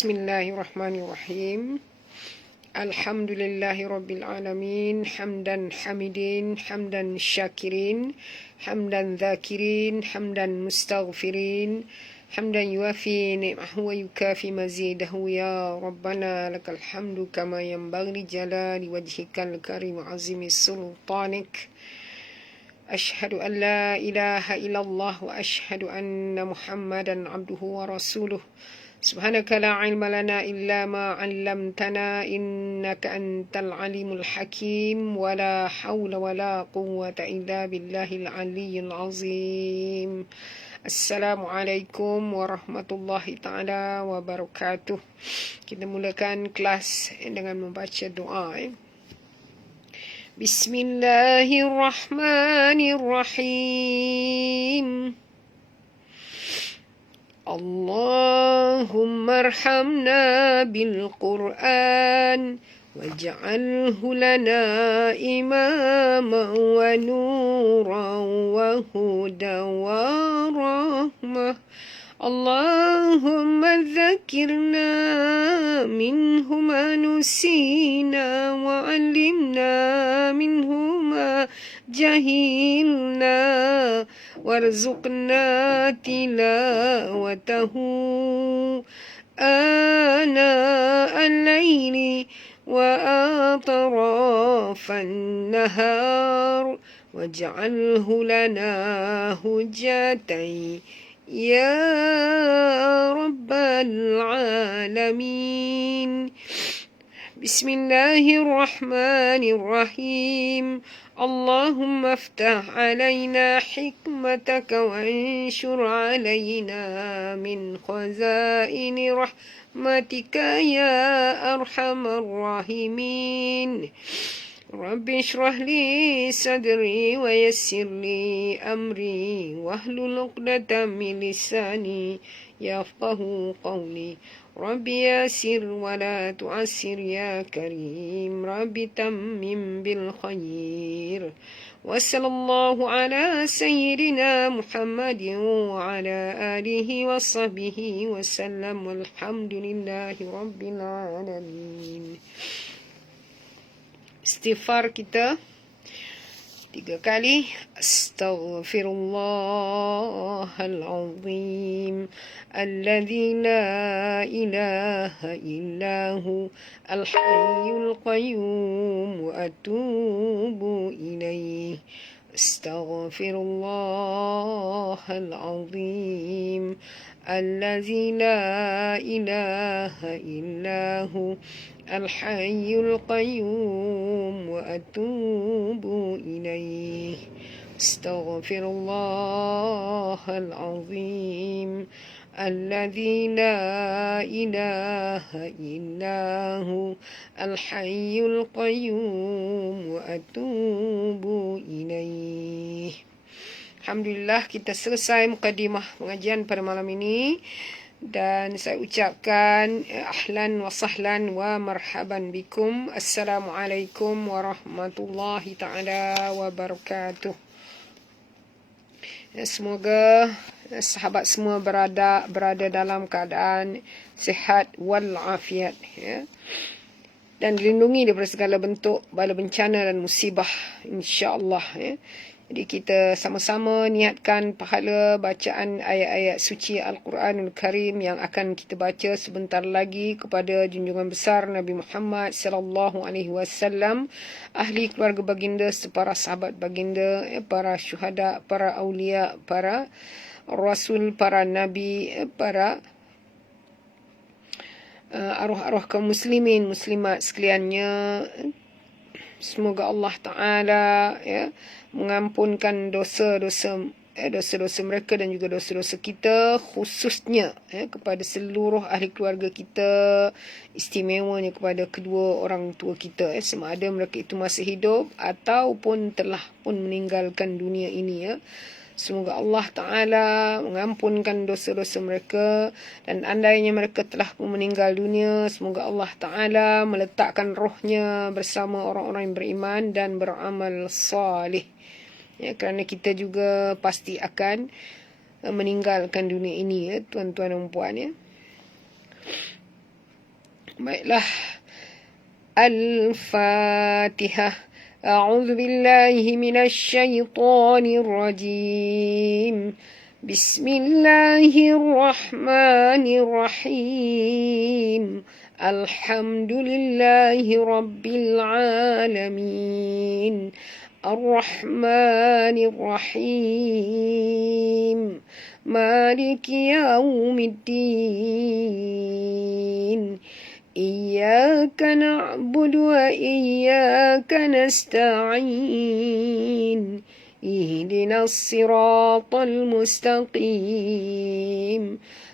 Bismillahirrahmanirrahim. Alhamdulillahi Rabbil Alamin. Hamdan hamidin, hamdan syakirin, hamdan dhakirin, hamdan mustaghfirin, hamdan yuafi ni'mahu wa yukafi mazidahu. Ya Rabbana lakal hamdu kama yanbaghi jalali wajhikal karim azimi sultanik. Ashhadu an la ilaha illallah wa ashhadu anna Muhammadan abduhu wa rasuluh. Subhanaka la ilma lana illa ma 'allamtana innaka antal alimul hakim wa la hawla wa la quwwata illa billahil aliyyil azim. Assalamualaikum warahmatullahi taala wabarakatuh. Kita mulakan kelas dengan membaca doa. Bismillahirrahmanirrahim. Allahumma arhamna bil Qur'an waj'alhu lana imaman wa nuran wa hudan wa rahmah. Allahumma dzakirna minhu ma nusina wa 'allimna minhu ma jahilna warzuqna tilawatahu ana al-laili wa atrafan nahar waj'alhu lana hujjatan ya rabbal alamin. Bismillahirrahmanirrahim. Allahumma aftah alaina hikmataka wa anshur alaina min khazaini rahmatika ya arhamar rahimin. Rabbi shrah li sadri wa yassir li amri wahlul 'uqdatam min lisani yafqahu qawli. Rabbi yassir wa la tu'assir ya karim. Rabbi tammim bil khair. Wa sallallahu ala sayyidina Muhammadin wa ala alihi wa sahbihi wa sallam. Walhamdulillahi rabbil alamin. Istighfar kita 3 kali. Astaghfirullahal azim alladzi la ilaha illahu al-hayyul qayyum wa atubu ilaih. Astaghfirullahal azim alladzi la ilaha illahu al-hayyul qayyum wa atubu ilaih. Astaghfirullahal azim alladzi la ilaha illahu al-hayyul qayyum wa atubu ilaih. Alhamdulillah, kita selesai mukadimah pengajian pada malam ini. Dan saya ucapkan ahlan wa sahlan wa marhaban bikum. Assalamualaikum warahmatullahi ta'ala wabarakatuh. Semoga sahabat semua berada dalam keadaan sihat walafiat, ya, dan dilindungi daripada segala bentuk bala bencana dan musibah, insya-Allah, ya. Jadi kita sama-sama niatkan pahala bacaan ayat-ayat suci Al-Quranul Karim yang akan kita baca sebentar lagi kepada junjungan besar Nabi Muhammad sallallahu alaihi wasallam, ahli keluarga baginda, para sahabat baginda, para syuhada, para aulia, para rasul, para nabi, para arwah-arwah kaum muslimin muslimat sekaliannya. Semoga Allah Ta'ala, ya, mengampunkan dosa-dosa mereka dan juga dosa-dosa kita, khususnya, ya, kepada seluruh ahli keluarga kita, istimewanya kepada kedua orang tua kita, ya, sama ada mereka itu masih hidup ataupun telah pun meninggalkan dunia ini, ya. Semoga Allah Ta'ala mengampunkan dosa-dosa mereka, dan andainya mereka telah pun meninggal dunia, semoga Allah Ta'ala meletakkan rohnya bersama orang-orang yang beriman dan beramal salih. Ya, kerana kita juga pasti akan meninggalkan dunia ini, ya, tuan-tuan dan puan, ya. Baiklah. Al-Fatihah. A'udzu billahi minasy syaithanir rajim. Bismillahirrahmanirrahim. Alhamdulillahi rabbil alamin. Ar-Rahmanir Rahim. Maliki yaumiddin. Iyyaka na'budu wa iyyaka nasta'in. Ihdinas siratal mustaqim.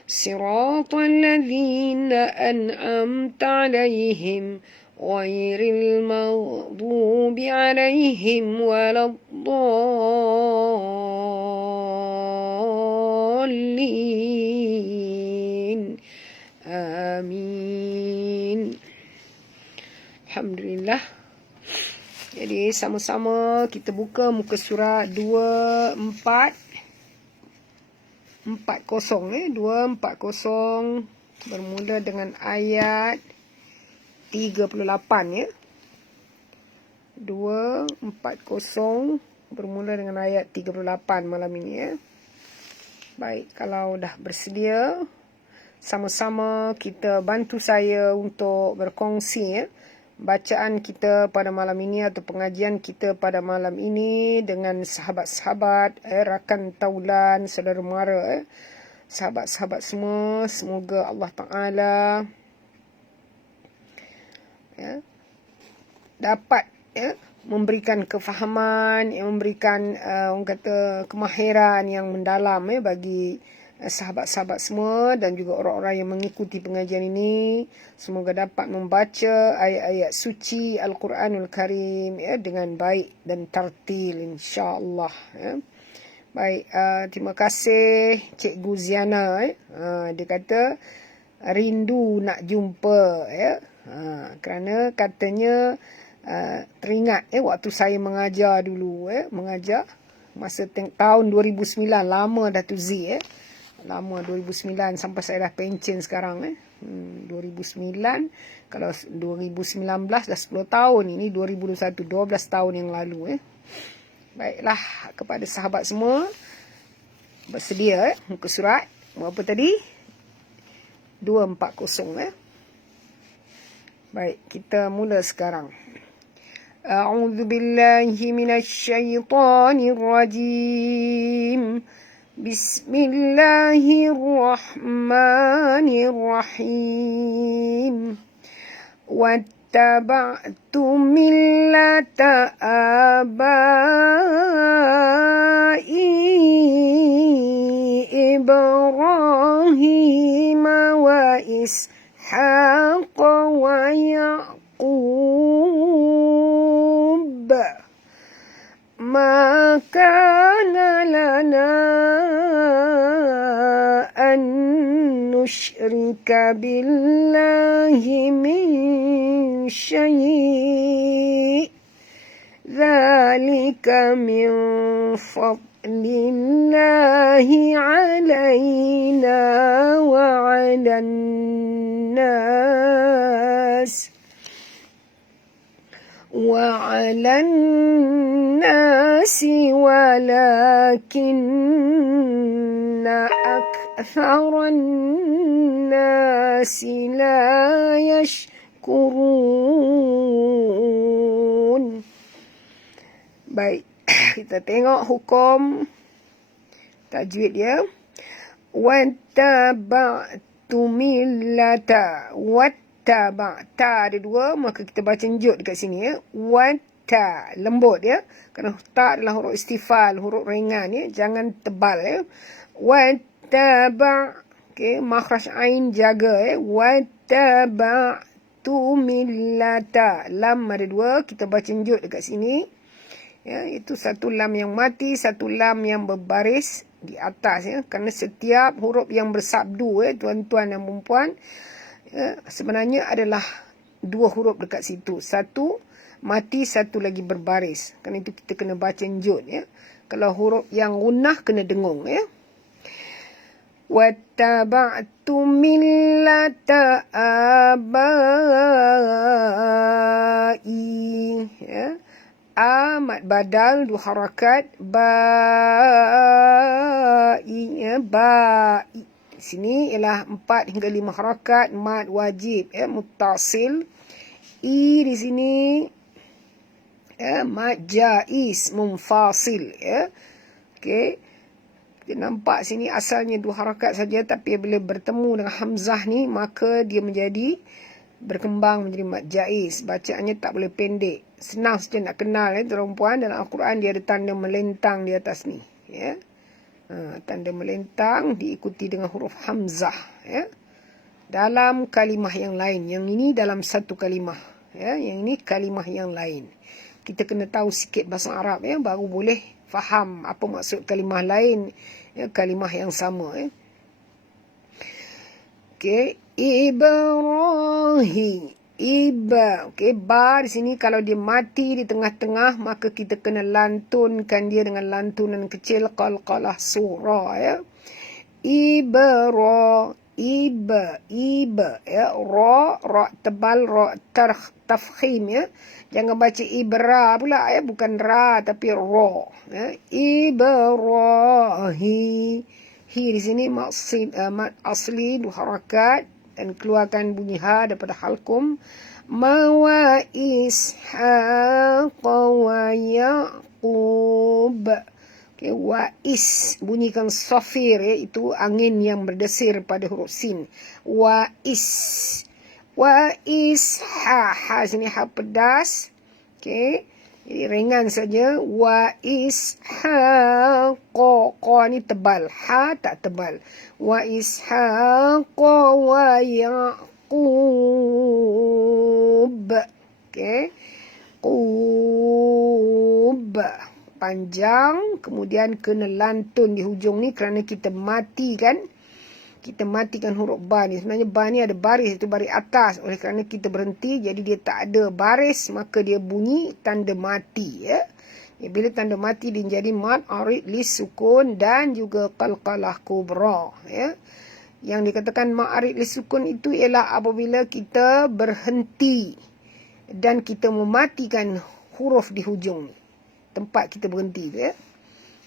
Siratal ladzina an'amta 'alaihim ghairil maghdubi 'alaihim waladdallin. Amin. Alhamdulillah. Jadi sama-sama kita buka muka surat 240 bermula dengan ayat 38 ya. 240 bermula dengan ayat 38 malam ini ya. Baik, kalau dah bersedia, sama-sama kita bantu saya untuk berkongsi ya, bacaan kita pada malam ini atau pengajian kita pada malam ini dengan sahabat-sahabat, rakan taulan, saudara mara, sahabat-sahabat semua. Semoga Allah Ta'ala ya, dapat ya, memberikan kefahaman, memberikan orang kata kemahiran yang mendalam ya, bagi sahabat-sahabat semua dan juga orang-orang yang mengikuti pengajian ini. Semoga dapat membaca ayat-ayat suci Al-Quranul Karim ya, dengan baik dan tartil insya-Allah ya. Baik, terima kasih Cikgu Ziana dia kata rindu nak jumpa ya. Kerana katanya teringat waktu saya mengajar dulu mengajar masa tahun 2009, lama dah tu Z lama 2009 sampai saya dah pension sekarang 2009, kalau 2019 dah 10 tahun, ini 2021, 12 tahun yang lalu Baiklah, kepada sahabat semua bersedia muka surat apa tadi 240 Baik, kita mula sekarang. A'udzu billahi minasy syaithanir rajim. Bismillahirrahmanirrahim. Wattaba'tu millata abai Ibrahim wa Ishaq wa Yaqub. Ma kana lana an nusyrika billahi min syai'. Dzalika min fadlillahi alaina wa 'alan nas. وعلى الناس ولكن أكثر الناس لا يشكرون. Baik, kita tengok hukum tajwid dia. Wattaba'tu millata. Ta ada dua, maka kita baca njut dekat sini Watta, lembut kerana ta adalah huruf istifal, huruf ringan jangan tebal Wattaba, makhraj ain jaga Wattaba'tu millata, lam ada dua, kita baca njut dekat sini itu satu lam yang mati, satu lam yang berbaris di atas kerana setiap huruf yang bersabdu tuan-tuan dan perempuan sebenarnya adalah dua huruf dekat situ. Satu mati, satu lagi berbaris. Kerana itu kita kena baca njut Kalau huruf yang gunnah kena dengung Wattaba'tu millata abai. Ya. Mad badal 2 harakat. Bai. Ya. Bai. Di sini ialah 4 hingga 5 harakat. Mad wajib. Ya. Muttasil. Di sini mad jaiz. Munfasil. Ya. Okey. Kita nampak sini asalnya 2 harakat saja, tapi bila bertemu dengan hamzah ni maka dia menjadi berkembang menjadi mad jaiz. Bacaannya tak boleh pendek. Senang saja nak kenal tuan puan, dalam Al-Quran dia ada tanda melentang di atas ni, ya. Tanda melentang diikuti dengan huruf hamzah, ya. Dalam kalimah yang lain. Yang ini dalam satu kalimah, ya. Yang ini kalimah yang lain. Kita kena tahu sikit bahasa Arab, ya, baru boleh faham apa maksud kalimah lain, ya, kalimah yang sama, ya. Okey, Ibrahim. Okey, ba di sini kalau dia mati di tengah-tengah maka kita kena lantunkan dia dengan lantunan kecil qalqalah surah, ya. Ya, ra tebal, ra tafkhim, ya. Jangan baca ibra pula, ya, bukan ra tapi ra, ya. Ibrahim. Hi di sini mad asli 2 harakat dan keluarkan bunyi ha daripada halkum. Wa ishaq wa yaqub. Okay, wa is bunyikan safir, ya, itu angin yang berdesir pada huruf sin. Wa is ha sini ha pedas. Okey, jadi ringan saja. Wa ishaq, qa ni tebal, ha tak tebal. Wa ishaq wa yaqub. Okey, qub panjang, kemudian kena lantun di hujung ni kerana kita matikan huruf ba ni. Sebenarnya ba ni ada baris, itu baris atas. Oleh kerana kita berhenti, jadi dia tak ada baris, maka dia bunyi tanda mati, ya. Bila tanda mati dia jadi mad arid lis sukun dan juga qalqalah kubra, ya. Yang dikatakan mad arid lis sukun itu ialah apabila kita berhenti dan kita mematikan huruf di hujung ni, tempat kita berhenti tu, ya.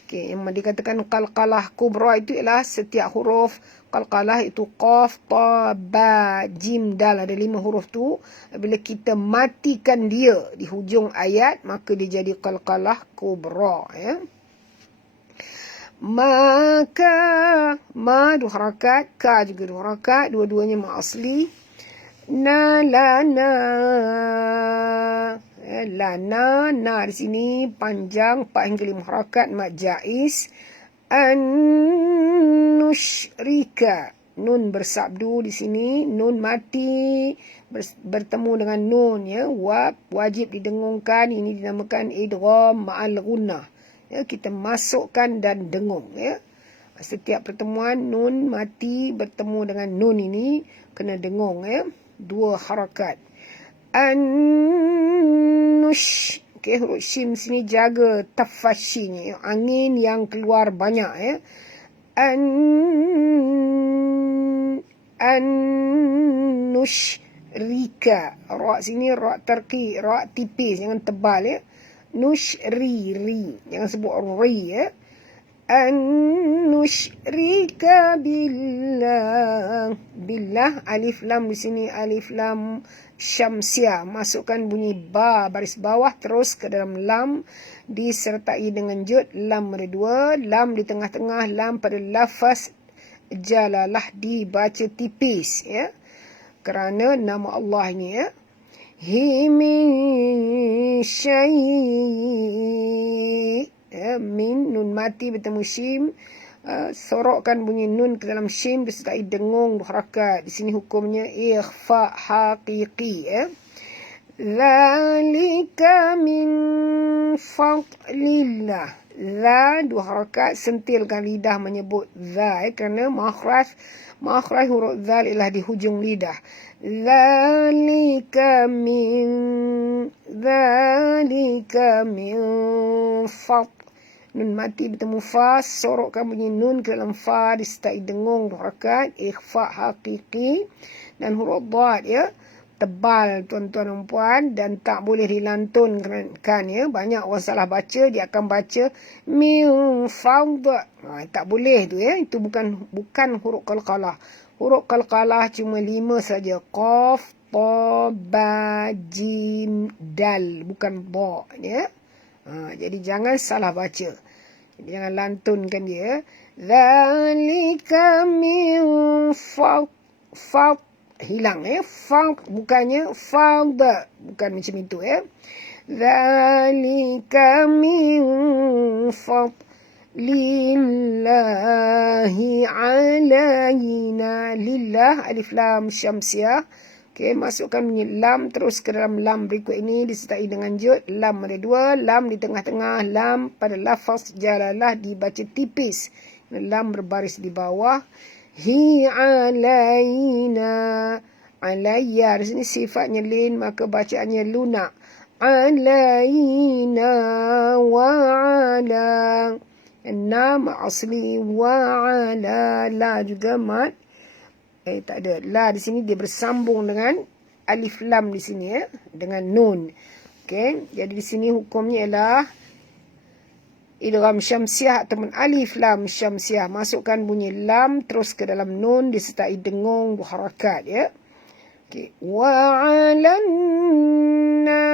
Okey, yang dikatakan qalqalah kubra itu ialah setiap huruf qalqalah itu qaf, ta, ba, jim, dal, ada 5 huruf tu. Bila kita matikan dia di hujung ayat maka dia jadi qalqalah kubra, ya. Maka ma 2 harakat, ka juga 2 harakat, dua-duanya ma asli. Na la na. Lana, na di sini panjang 4 hingga 5 harakat, mad jaiz. An-nusyrika, nun bersabdu di sini, nun mati bertemu dengan nun, ya, wajib didengungkan. Ini dinamakan idgham ma'al gunnah, ya, kita masukkan dan dengung, ya. Setiap pertemuan nun mati bertemu dengan nun ini kena dengung, ya, 2 harakat. Okey, huruf shin sini jaga tafashi ni, angin yang keluar banyak, ya. Nusyrika, ra sini ra terqi, ra tipis, jangan tebal, ya. Nusyri, jangan sebut ri, ya. Nusyrika billah. Billah, alif lam di sini alif lam syamsiah. Masukkan bunyi ba baris bawah terus ke dalam lam disertai dengan jud. Lam ada 2, lam di tengah-tengah, lam pada lafaz jalalah dibaca tipis, ya. Kerana nama Allah ni, ya. Hi min syai', ya, min nun mati bertemu shim, sorokkan bunyi nun ke dalam shim disertai dengung 2 harakat. Di sini hukumnya ikhfa haqiqi, ya. Zalika min fadlillah. Za 2 harakat, sentilkan lidah menyebut za, ya, kerana makhraj huruf zal ialah di hujung lidah. Zalika min Nun mati bertemu fa, sorokkan bunyi nun ke dalam fa disertai dengung 2 harakat, ikhfa hakiki. Dan huruf dad ya, tebal tuan-tuan dan puan, dan tak boleh dilantunkan ya. Banyak orang salah baca, dia akan baca min fawd. Tak boleh tu ya. Itu bukan huruf qalqalah. Huruf qalqalah cuma 5 saja. Qaf, ta, ba, jim, dal, bukan ba ya. Jadi jangan salah baca. Jangan lantunkan dia. Zalika min fawd, hilang ya. Fawd bukannya fawd, bukan macam itu ya. Zalika min fawd lillahi alayna. Lillah, alif lam syamsiah. Okey, masukkan bunyi lam terus ke dalam lam berikut ini disertai dengan jud. Lam ada 2, lam di tengah-tengah, lam pada lafaz jalalah dibaca tipis. Lam berbaris di bawah. Hi alayna. Alayya, di sini sifatnya lin, maka bacaannya lunak. Alayna wa ala. Nam asli wa ala. La juga mat. Tak ada. La di sini dia bersambung dengan alif lam di sini ya. Dengan nun. Okey. Jadi di sini hukumnya ialah idgham syamsiah ataupun alif lam syamsiah. Masukkan bunyi lam terus ke dalam nun disertai dengung 2 harakat ya. Okey. Wa alanna.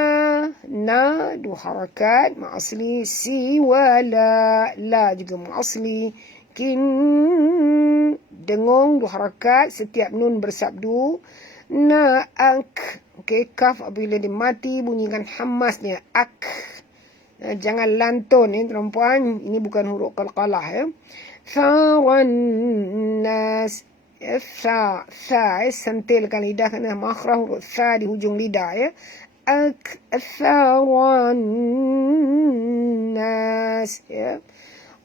Na 2 harakat. Ma asli. Si wa la. La juga ma asli. Kin dengung 2 harakat setiap nun bersabdu. Na'ak. Okey, kaf apabila dia mati bunyikan hamasnya ak. Jangan lantun ya tuan-puan. Ini bukan huruf qalqalah ya. Tharan nas. Tha sentilkan lidah kena makhraj huruf tha di hujung lidah ya. Ak tharan nas ya.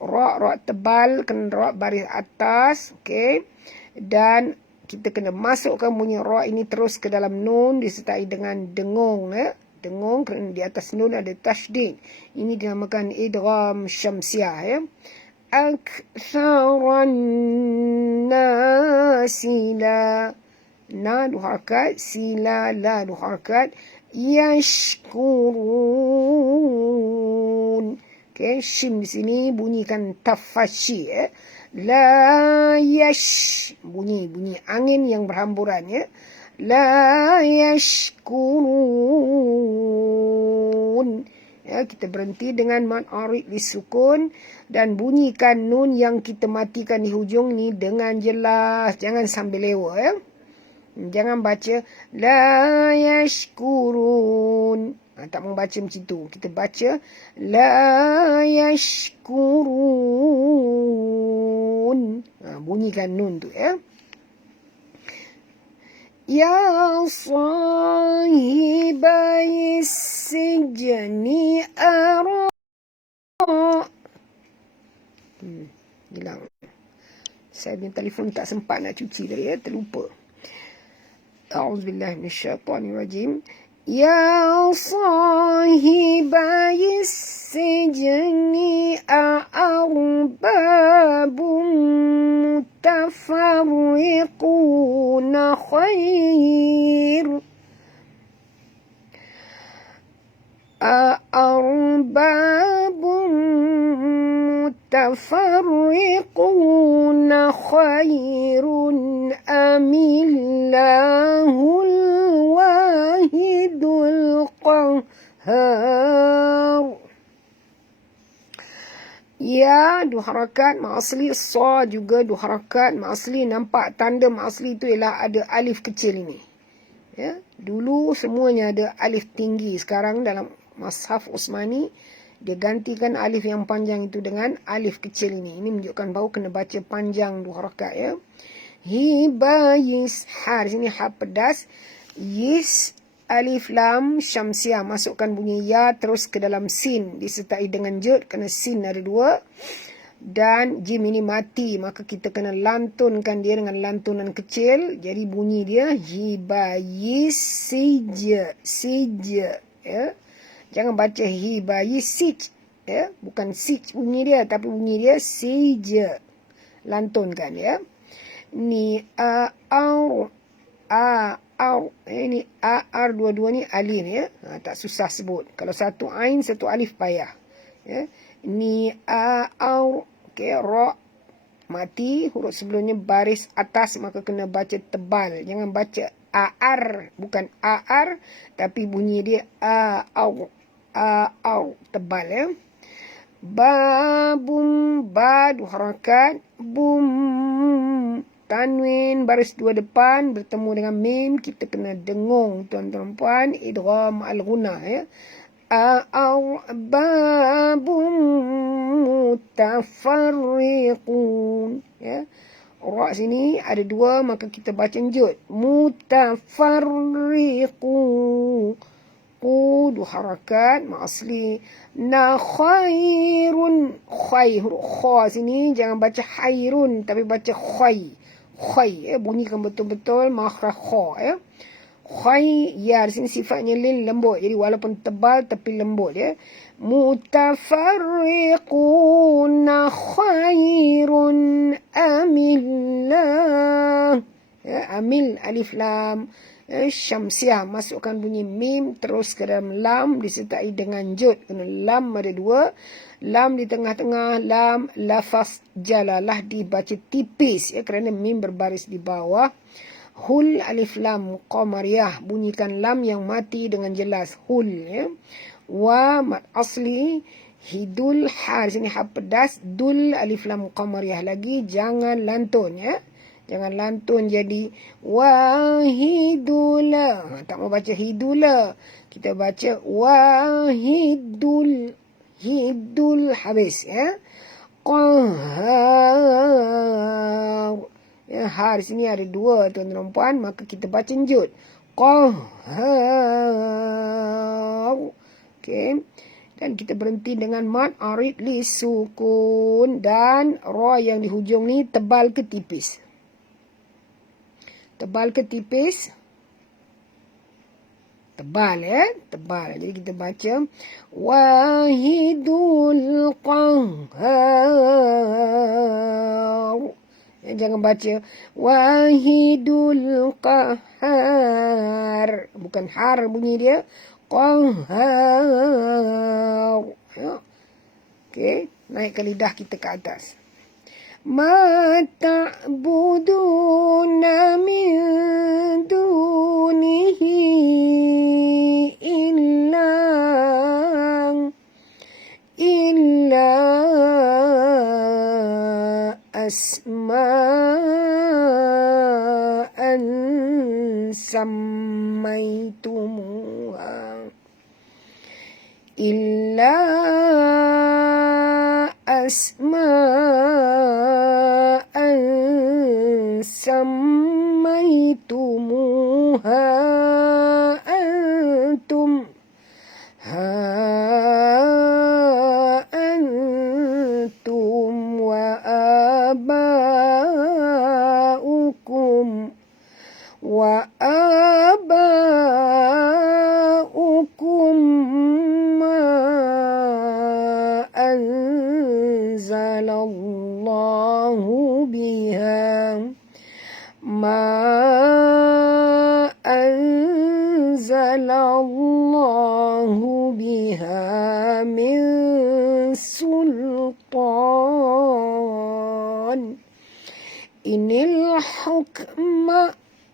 Ra tebal, kena ra baris atas, okey. Dan kita kena masukkan bunyi ra ini terus ke dalam nun disertai dengan dengung ya. Dengung kerana di atas nun ada tasydid. Ini dinamakan idgham syamsiah ya. Aktsaran nasila. Na 2 harakat, sila la 2 harakat. Yashkurun. Okay, shim di sini bunyikan tafashi ya. La yash, bunyi angin yang berhamburan ya. La yashkurun. Ya, kita berhenti dengan mad arid disukun dan bunyikan nun yang kita matikan di hujung ni dengan jelas, jangan sambil lewa ya. Jangan baca la yashkurun. Tak membaca macam tu. Kita baca la yashkurun. Bunyikan nun tu ya. Ya sahibai sijni ara. Hilang. Saya punya telefon tak sempat nak cuci tadi ya. Terlupa. A'udzubillahi minasyaitanirrajim. Ya sahibai sijni a'arbabun mutafarriquna khair. A'arbabun mutafarriquna khairun amillahul wahidul qahhar. Ya 2 harakat ma asli, sa juga 2 harakat ma asli. Nampak tanda ma asli tu ialah ada alif kecil ini. Ya, dulu semuanya ada alif tinggi. Sekarang dalam Mushaf Utsmani dia gantikan alif yang panjang itu dengan alif kecil ini. Ini menunjukkan bahawa kena baca panjang 2 harakat ya. Hiba yis ha. Di sini ha pedas. Yis alif lam syamsiah. Masukkan bunyi ya terus ke dalam sin disertai dengan jud kerana sin ada 2. Dan jim ini mati, maka kita kena lantunkan dia dengan lantunan kecil. Jadi bunyi dia hiba yis sij. Sij ya. Jangan baca hiba yis sij ya, bukan sij bunyi dia, tapi bunyi dia sij, lantunkan ya. Ni au ini dua-dua ni alif ya, tak susah sebut. Kalau satu ain satu alif payah ya. Ni au, okey, ra mati, huruf sebelumnya baris atas, maka kena baca tebal. Jangan baca ar, bukan ar, tapi bunyi dia au, tebal ya. Babum, ba dua harakat, bum tanwin baris dua depan bertemu dengan mim, kita kena dengung tuan-tuan puan, idgham al-ghunah ya. Au babum mutafarriqun ya. Ra sini ada dua, maka kita baca njut. Mutafarriqu, dua harakat, mak asli. Na khairun, huruf kha sini jangan baca khairun, tapi baca khai. Ya, bunyikan betul-betul makhraj kha ya. Ya, di sini sifatnya lin, lembut. Jadi walaupun tebal tapi lembut ya. Mutafarriquna khairun amillah. Ya, amil alif lam. Syamsiah, masukkan bunyi mim terus ke dalam lam disertai dengan jud. Kena lam ada dua. Lam di tengah-tengah, lam lafaz jalalah dibaca tipis ya, kerana mim berbaris di bawah. Hul alif lam qamariyah, bunyikan lam yang mati dengan jelas, hul ya. Wa mat asli hidul ha, sini ha pedas, dul alif lam qamariyah lagi, jangan lantun ya. Jangan lantun jadi wahidula. Tak mau baca hidula, kita baca wahidul, hidul habis ya. Qahar ya, ha di sini ada dua tuan-tuan puan, maka kita baca njut. Qahar. Okey. Dan kita berhenti dengan mad arid li sukun, dan ra yang di hujung ni tebal ke tipis? Tebal ke tipis? Tebal ya, tebal. Jadi kita baca wahidul qahhar. Ya, jangan baca wahidul qahhar, bukan har bunyi dia, qahhar ya. Okey, naikkan lidah kita ke atas. Ma ta'buduna min dunihi illa asma'an sammaitumuha, illa asma'an sammaitumuha antum wa aba'ukum ma anzalallahu biha, ma anzalallahu biha min sultan.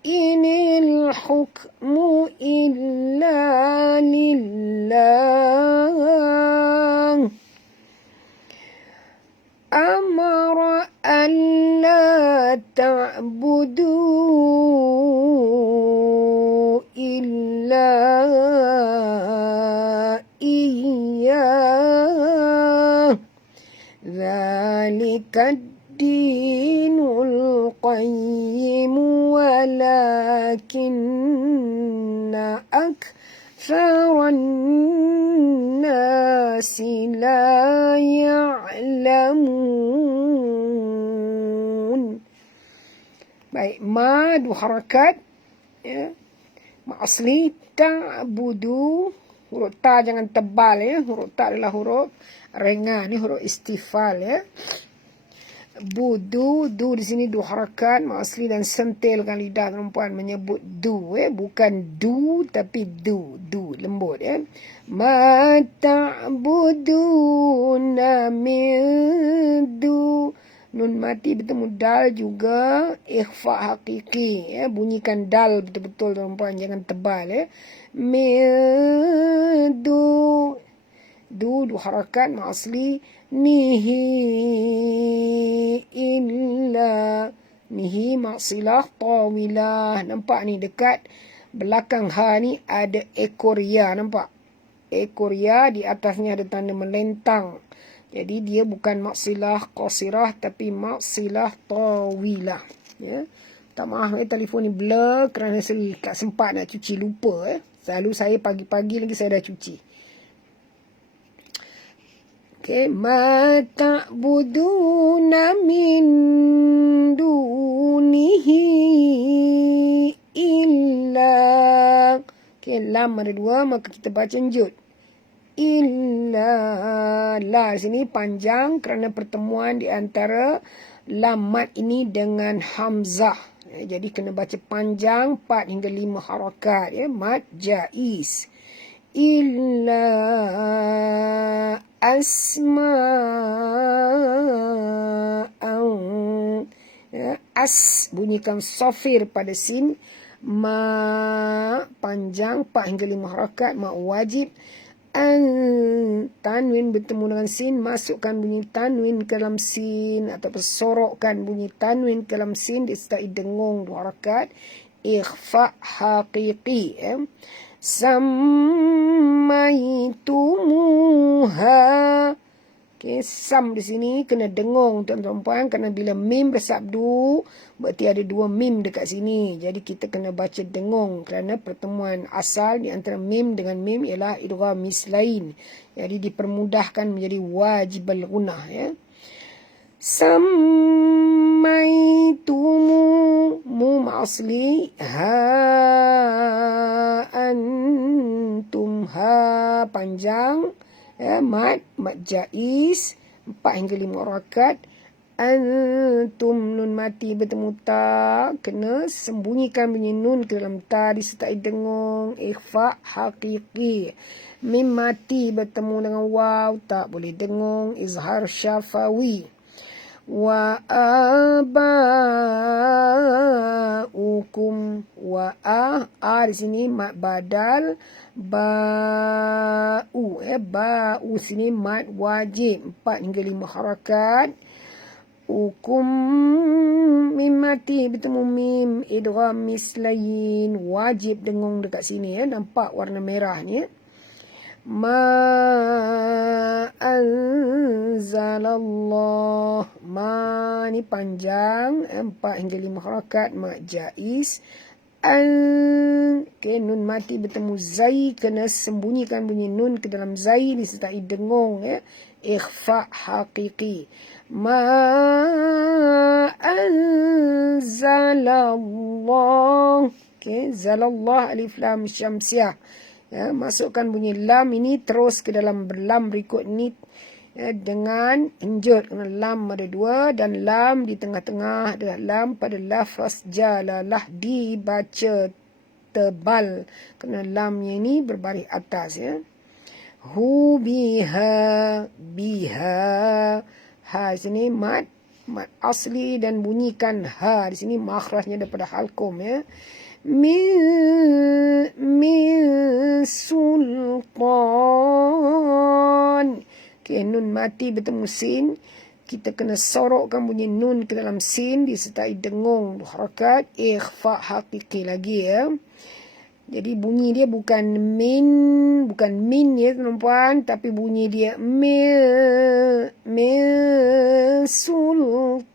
Inil hukmu illa lillah, amara an la ta'budu illa iyyah, dzalika dinul qayyim walakinna aktsaran nasi la ya'lamun. Baik, ma dua harakat ya. Ma asli ta'budu Huruf ta jangan tebal ya. Huruf ta adalah huruf ringan, ni huruf istifal ya. Du di sini 2 harakat mak asli dan sentilkan lidah perempuan menyebut du bukan du tapi du lembut ya. Ma ta'buduna min du, nun mati bertemu dal juga ikhfa hakiki ya, bunyikan dal betul-betul perempuan, jangan tebal ya. Min du 2 harakat mak asli. Nihi illa, nihi maksilah tawilah. Nampak ni dekat belakang ha ni ada ekor ya, nampak? Ekor ya, di atasnya ada tanda melentang. Jadi dia bukan maksilah qasirah tapi maksilah tawilah ya. Tak maaf telefon ni blur kerana saya tak sempat nak cuci, lupa Selalu saya pagi-pagi lagi saya dah cuci. Ma ta'buduna min dunihi illa. Lam ada 2, maka kita baca njut. Illa. La sini panjang kerana pertemuan di antara lam mat ini dengan hamzah. Jadi kena baca panjang 4 hingga 5 harakat ya. Mat jaiz. Illa asma'an ya, as bunyikan sofir pada sin. Ma panjang 4 hingga 5 harakat, ma wajib. An tanwin bertemu dengan sin, masukkan bunyi tanwin ke dalam sin atau sorokkan bunyi tanwin ke dalam sin disertai dengung 2 harakat. Ikhfa haqiqi ya. Sammaitumuha. Sam di sini kena dengung tuan-tuan, kerana bila mim bersabdu berarti ada 2 mim dekat sini. Jadi kita kena baca dengung kerana pertemuan asal di antara mim dengan mim ialah idgham mislain. Jadi dipermudahkan menjadi wajibal gunah ya. Sammaitumu asli ha antum ha panjang ya, mat jaiz 4 hingga 5 harakat. Antum nun mati bertemu ta, kena sembunyikan bunyi nun ke dalam ta disertai dengung ikhfa hakiki. Mim mati bertemu dengan waw, tak boleh dengung izhar syafawi. Wa abaukum wa di sini mat badal ba'u ba'u sini mat wajib 4 hingga 5 harakat. Ukum mim mati bertemu mim idgham mislain, wajib dengung dekat sini ya. Nampak warna merah ni ya. Ma anzalallah, ma ni panjang 4 hingga 5 harakat, ma jaiz. Nun mati bertemu zai, kena sembunyikan bunyi nun ke dalam zai disertai dengung ya. Ikhfa haqiqi. Ma anzalallah. Zalallah alif lam syamsiah ya, masukkan bunyi lam ini terus ke dalam lam berikut ni ya, dengan enjut. Kerana lam ada 2 dan lam di tengah-tengah adalah lam pada lafaz jalalah, dibaca tebal kerana lamnya ini berbaris atas ya. Hu biha ha sini mat asli dan bunyikan ha di sini makhrajnya daripada halqum ya. Min sultan. Nun mati bertemu sin, kita kena sorokkan bunyi nun ke dalam sin disertai dengung harakat ikhfa hakiki lagi ya. Jadi bunyi dia bukan min ya tuan-tuan, tapi bunyi dia min sultan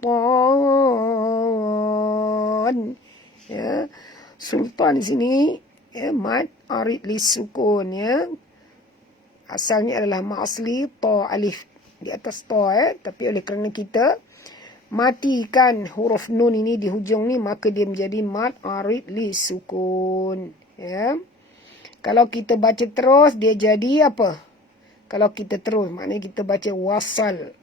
ya. Sultan di sini ya, mat arid li sukun ya. Asalnya adalah ma asli ta alif di atas ta ya, tapi oleh kerana kita matikan huruf nun ini di hujung ni, maka dia menjadi mat arid li sukun ya. Kalau kita baca terus, dia jadi apa? Kalau kita terus, maknanya kita baca wasal.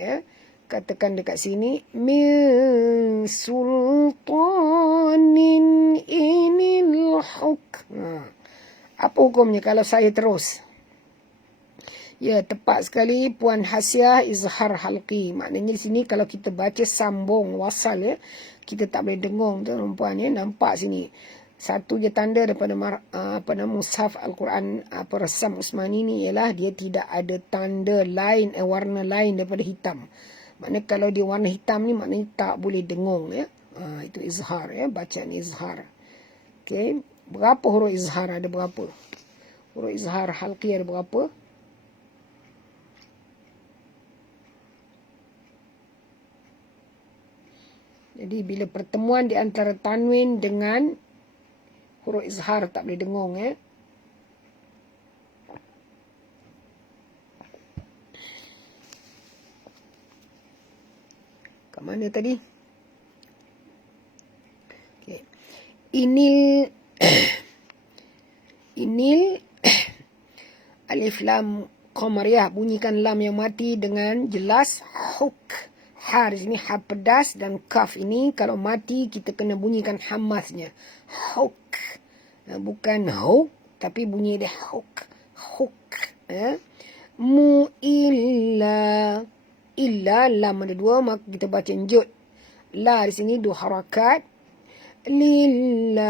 Ya. Katakan dekat sini. Min sultanin inil huk. Apa hukumnya kalau saya terus? Ya, tepat sekali Puan Hasiah, izhar halqi. Maknanya di sini kalau kita baca sambung wasal, ya, kita tak boleh dengung tu puan, ya. Nampak sini. Satu je tanda daripada mushaf Al-Quran resam Usmani ni ialah dia tidak ada tanda lain, warna lain daripada hitam. Maknanya kalau dia warna hitam ni maknanya tak boleh dengung, ya. Itu izhar, ya, bacaan izhar. Okey, berapa huruf izhar ada berapa? Huruf izhar halqi ada berapa? Jadi bila pertemuan di antara tanwin dengan huruf izhar tak boleh dengung, ya. Kat mana tadi? Okay. Inil alif lam qamariyah, bunyikan lam yang mati dengan jelas huk. Ha di sini ha pedas dan kaf ini kalau mati kita kena bunyikan hamasnya. Huk. Bukan huk tapi bunyi dia huk. Huk. Mu'illa. Illa lam ada dua maka kita baca jud. La di sini dua harakat. Lillah.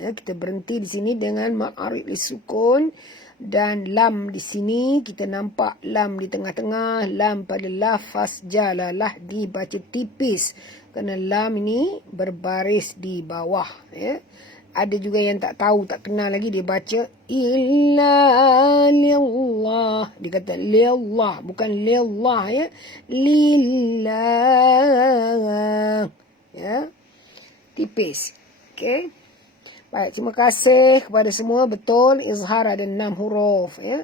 Ya, kita berhenti di sini dengan ma'arid li sukun. Dan lam di sini kita nampak lam di tengah-tengah, lam pada lafaz jalalah dibaca tipis kerana lam ini berbaris di bawah, ya. Ada juga yang tak tahu, tak kenal lagi, dia baca illa lillah, dia kata lillah bukan lillah, ya, lillah, ya, tipis. Okey. Baik, terima kasih kepada semua. Betul, izhar ada 6 huruf, ya.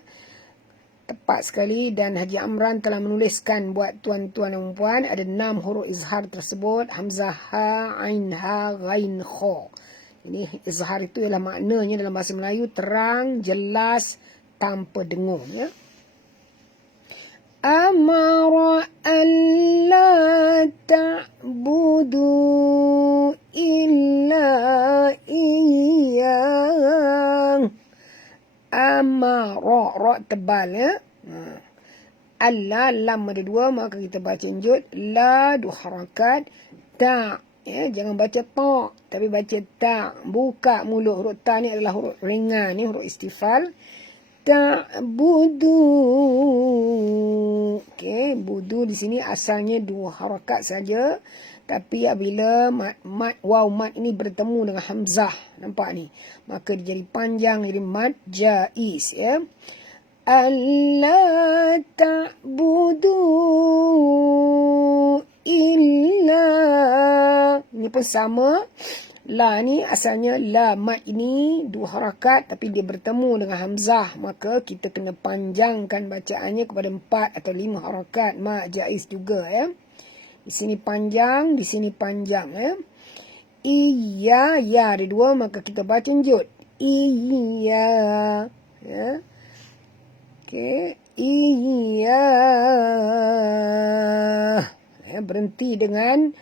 Tepat sekali dan Haji Amran telah menuliskan buat tuan-tuan dan puan ada 6 huruf izhar tersebut. Hamzah, ha, ain, ha, ghain, kha. Ini izhar itu ialah maknanya dalam bahasa Melayu terang, jelas, tanpa dengung, ya. Amara alla ta'budu illa iyyah. Amara, ra tebal, ya. Alla, lam ada dua maka kita baca jud. La dua harakat. Ta, ya, jangan baca ta tapi baca ta. Buka mulut. Huruf ta ni adalah huruf ringan, ni huruf istifal. Ta'budu. Okey, budu di sini asalnya dua harakat saja. Tapi apabila waw mat ini bertemu dengan hamzah, nampak ni, maka dia jadi panjang, jadi mat jaiz, ya. Alla ta'budu illa. Ini pun sama. La ni asalnya la mat ini dua harakat tapi dia bertemu dengan hamzah, maka kita kena panjangkan bacaannya kepada 4 atau 5 harakat. Ma jaiz juga, ya. Di sini panjang, di sini panjang, ya. Iya, ya ada dua maka kita baca jud. Iya, ya. Okey, iya. Ya, berhenti dengan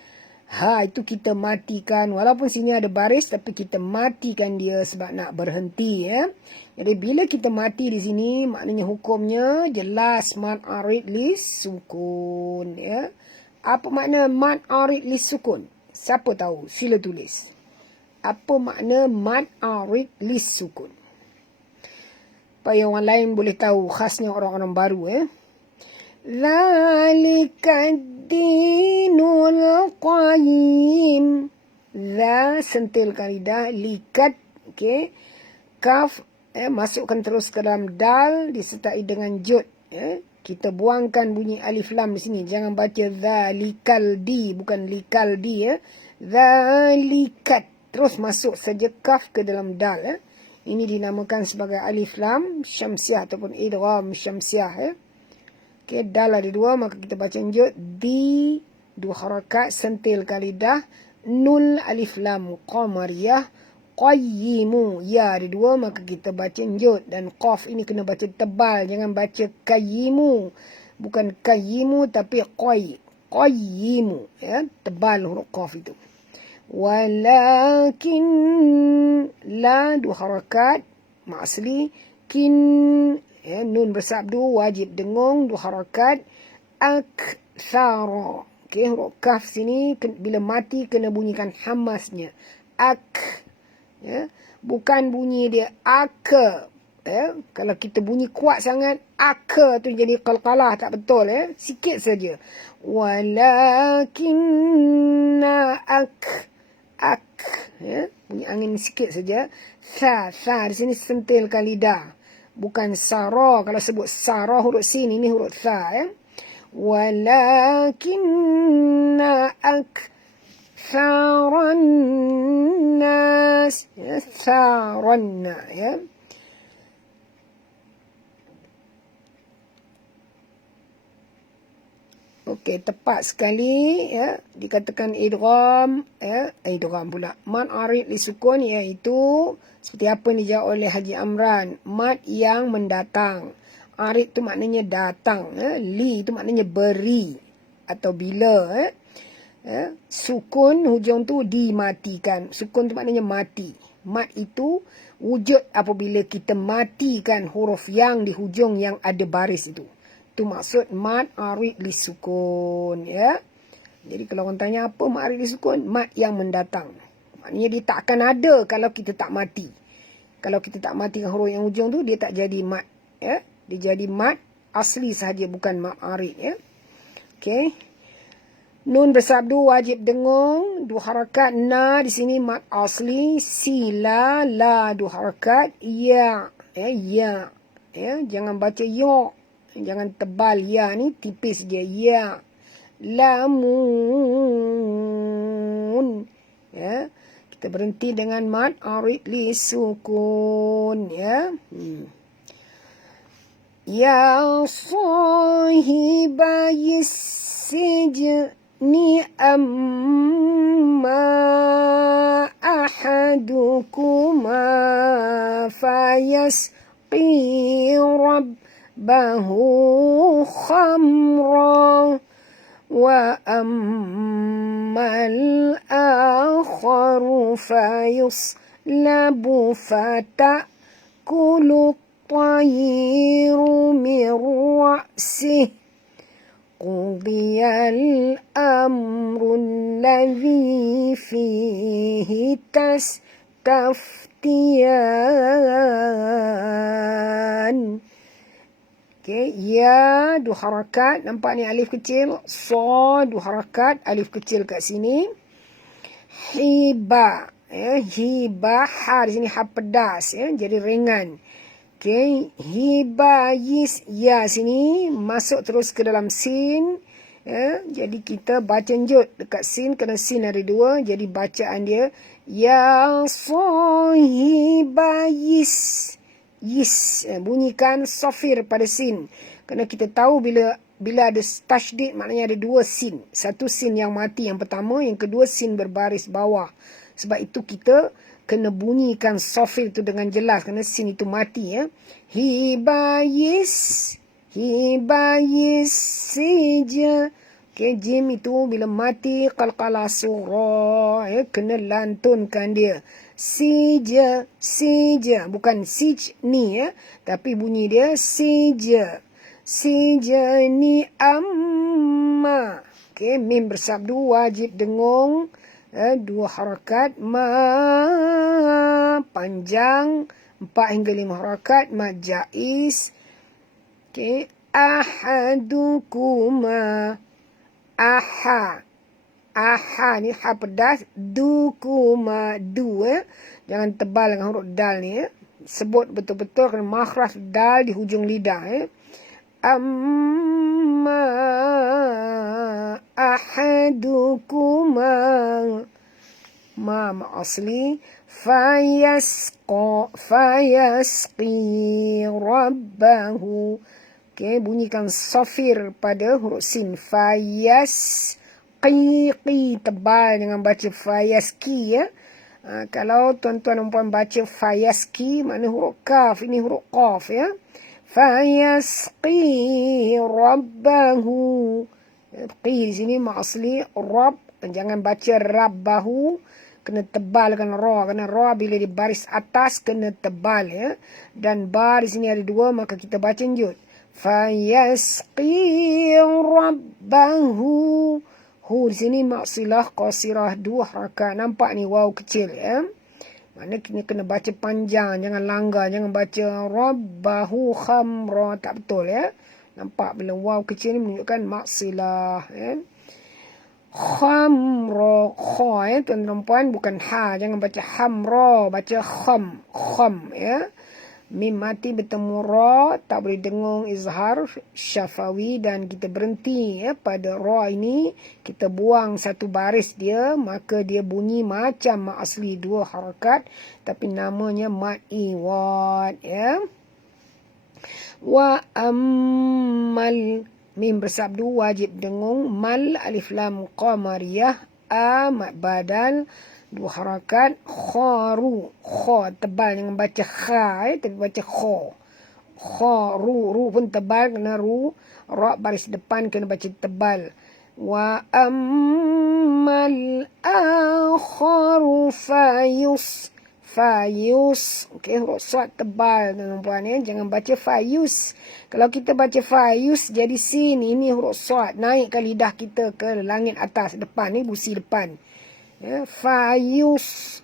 ha, itu kita matikan. Walaupun sini ada baris tapi kita matikan dia sebab nak berhenti, ya. Jadi bila kita mati di sini maknanya hukumnya jelas mad arid lis sukun, ya. Apa makna mad arid lis sukun? Siapa tahu? Sila tulis. Apa makna mad arid lis sukun? Supaya orang lain boleh tahu, khasnya orang-orang baru, ya. Zalika dinul qayyim. Za sentilkan lidah, likat, okey. Kaf, masukkan terus ke dalam dal disertai dengan jud, ya. Kita buangkan bunyi alif lam di sini. Jangan baca zalikal di, bukan likal di, ya. Zalikat. Terus masuk saja kaf ke dalam dal, ya. Ini dinamakan sebagai alif lam syamsiah ataupun idgham syamsiah, ya. Okey, dal ada dua maka kita baca jud di dua harakat sentil lidah. Nul alif lam qamariyah. qayyimu. Ya ada dua, maka kita baca njut. Dan qaf ini kena baca tebal. Jangan baca qayyimu. Bukan qayyimu tapi qayyimu. Ya, tebal huruf qaf itu. Walakin la dua harakat. Mak asli. Kin ya, nun bersabdu wajib dengung dua harakat. Akthara. Okay, huruf kaf sini bila mati kena bunyikan hamasnya. Ya, bukan bunyi dia ak. Ya, kalau kita bunyi kuat sangat ak tu jadi qalqalah, tak betul ya. Sikit saja. Walakinna ak ya, bunyi angin sikit saja. Tha di sini sentilkan lidah. Bukan sara. Kalau sebut sara huruf sin, ini huruf tha ya. Walakinna aktharan nas ya, tharanna ya. Okey, tepat sekali ya, dikatakan idgham ya, idgham pula. Mad arid li sukun iaitu seperti apa yang dijawab oleh Haji Amran, mad yang mendatang. Arid tu maknanya datang, li tu maknanya beri atau bila. Sukun hujung tu dimatikan. Sukun tu maknanya mati. Mat itu wujud apabila kita matikan huruf yang di hujung yang ada baris itu. Itu maksud mad arid li sukun ya. Jadi kalau orang tanya apa mad arid li sukun, mad yang mendatang. Maknanya dia tak akan ada kalau kita tak mati. Kalau kita tak matikan huruf yang hujung tu, dia tak jadi mad ya. Dia jadi mad asli sahaja, bukan mad arid ya. Okey. Nun bersabdu wajib dengung dua harakat. Na di sini mad asli. Sila la dua harakat. Ya ya ya, jangan baca ya. Jangan tebal ya ni, tipis je ya. Lamun ya. Kita berhenti dengan mad arid li sukun ya. Ya sahibayis sijni amma ahadukuma fayasqi rabbahu khamra wa ammal akharu fayuslabu fatakulu الطير من رأسه قضي الأمر الذي فيه تستفتيان. Okay, ya dua harakat. Nampak ni alif kecil. So dua harakat. Alif kecil kat sini. Hiba. Hiba. Ha di sini ha pedas. Jadi ringan. Okay, hibayis ya sini masuk terus ke dalam sin. Jadi kita baca njut dekat sin, kerana sin ada dua. Jadi bacaan dia ya sahibayis. Yis, bunyikan safir pada sin. Kerana kita tahu bila ada tasydid maknanya ada dua sin. Satu sin yang mati yang pertama, yang kedua sin berbaris bawah. Sebab itu kita kena bunyikan safir itu dengan jelas kerana sin itu mati ya. Hibayis sija. Okay, jim itu bila mati qalqalah surah ya, kena lantunkan dia. Sija bukan sijni ya, tapi bunyi dia sija. Sijni amma. Okay, mim bersabdu wajib dengung. Dua harakat. Ma panjang 4 hingga 5 harakat. Ma jaiz. Okay. Ahadukuma. Aha ni ha pedas. Dukuma du jangan tebal dengan huruf dal ni sebut betul-betul kerana makhraj dal di hujung lidah Amma ahadukuma ma asli fayasqi rabbahu. Okay, bunyikan safir pada huruf sin. Fayasqi tebal dengan baca fayasqi ya. Kalau tuan-tuan dan puan baca fayaski, makna huruf kaf, ini huruf qaf ya. Fayasqi rabbahu. Qi di sini mak asli rabb, jangan baca rabbahu, kena tebalkan ra, kerana ra bila di baris atas kena tebal ya. Dan ba di sini ada dua, maka kita baca njut. Fayasqi rabbahu. Hu di sini maksilah qasirah, 2 harakat. Nampak ni waw kecil ya. Maknanya kita kena baca panjang, jangan langgar, jangan baca rabbahu khamra, tak betul ya. Nampak bila waw kecil ni menunjukkan maksilah ya. Khamra, kha ya tuan-tuan puan, bukan ha, jangan baca hamra, baca kham ya. Mim mati bertemu ra, tak boleh dengung izhar syafawi, dan kita berhenti ya pada ra ini, kita buang satu baris dia, maka dia bunyi macam mak asli 2 harakat, tapi namanya mad iwad ya. Wa ammal, mim bersabdu wajib dengung, mal alif lam qamariyah, a mad badal 2 harakat, kharu, kha tebal, jangan baca kha tapi baca kha. Kharu, pun tebal kena ru, ra baris depan kena baca tebal. Wa ammal akharu fayus. Okey, huruf sad tebal tuan-tuan ya, jangan baca fayus. Kalau kita baca fayus jadi sin, ini huruf sad, naikkan lidah kita ke langit atas depan ni, busi depan. Ya, fayus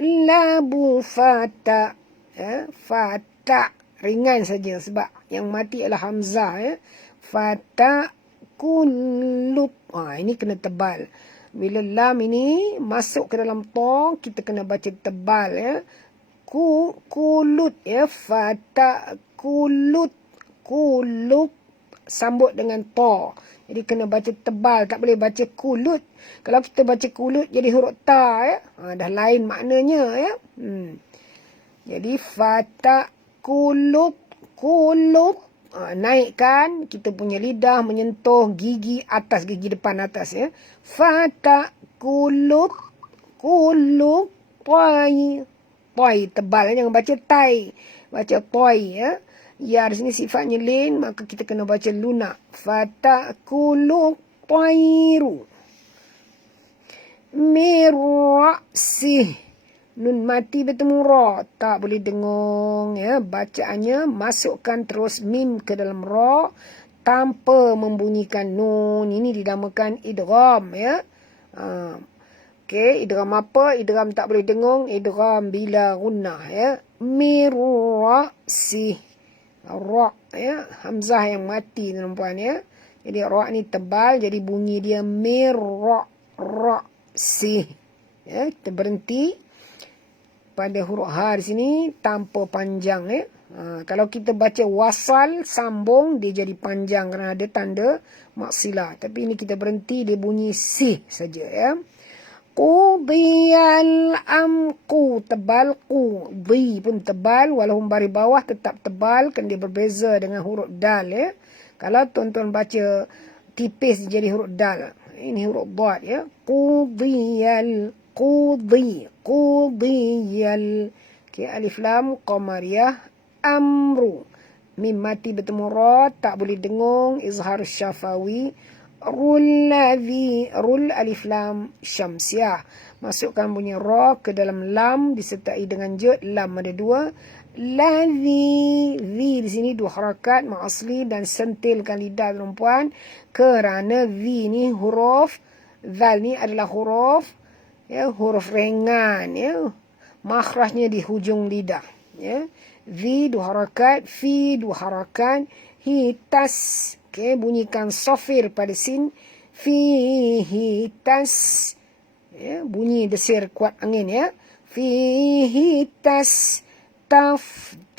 labu fata ya, fata ringan saja sebab yang mati adalah hamzah ya. Fata kulut, ini kena tebal. Bila lam ini masuk ke dalam ta, kita kena baca tebal ya. Kulut ya, fata kulut sambut dengan ta. Jadi kena baca tebal, tak boleh baca kulut. Kalau kita baca kulut jadi huruf ta ya. Dah lain maknanya ya. Jadi fata kulut. Naikkan kita punya lidah menyentuh gigi atas, gigi depan atas ya. Fata kulut toi tebal ya. Jangan baca tai, baca toi ya. Ya di sini sifatnya lain, maka kita kena baca lunak. Fatakulu tairu mirra'sih. Nun mati bertemu ra, tak boleh dengung ya. Bacaannya masukkan terus mim ke dalam ra tanpa membunyikan nun. Ini dinamakan idgham ya. Okey, idgham apa? Idgham tak boleh dengung, idgham bila gunnah ya. Mirra'sih. Ra ya, hamzah yang mati tuan-puan ya. Jadi ra ni tebal, jadi bunyi dia mirra'si ya. Kita berhenti pada huruf ha di sini tanpa panjang ya. Kalau kita baca wasal sambung, dia jadi panjang kerana ada tanda maksilah. Tapi ini kita berhenti, dia bunyi si saja ya. Qudiyal amku, tebal, qudi pun tebal, walaupun baris bawah tetap tebal, kan dia berbeza dengan huruf dal ya. Kalau tuan-tuan baca tipis jadi huruf dal, ini huruf dad ya. Qudiyal, qudiyal. Okay, alif lam qamariyah, amru, mim mati bertemu ra, tak boleh dengung, izhar syafawi. Rul alif lam syamsiah. Masukkan bunyi ra ke dalam lam disertai dengan jud, lam ada 2. Ladhi, di sini 2 harakat mak asli, dan sentilkan lidah perempuan kerana vi ni huruf, zal ni adalah huruf ya, huruf ringan ya. Makhrajnya di hujung lidah ya. Vi 2 harakat, fi 2 harakat, hitas. Okey, bunyikan sofir pada sin. Fihi tas. Ya, bunyi desir kuat angin ya. Fihi tas. Taftiyan.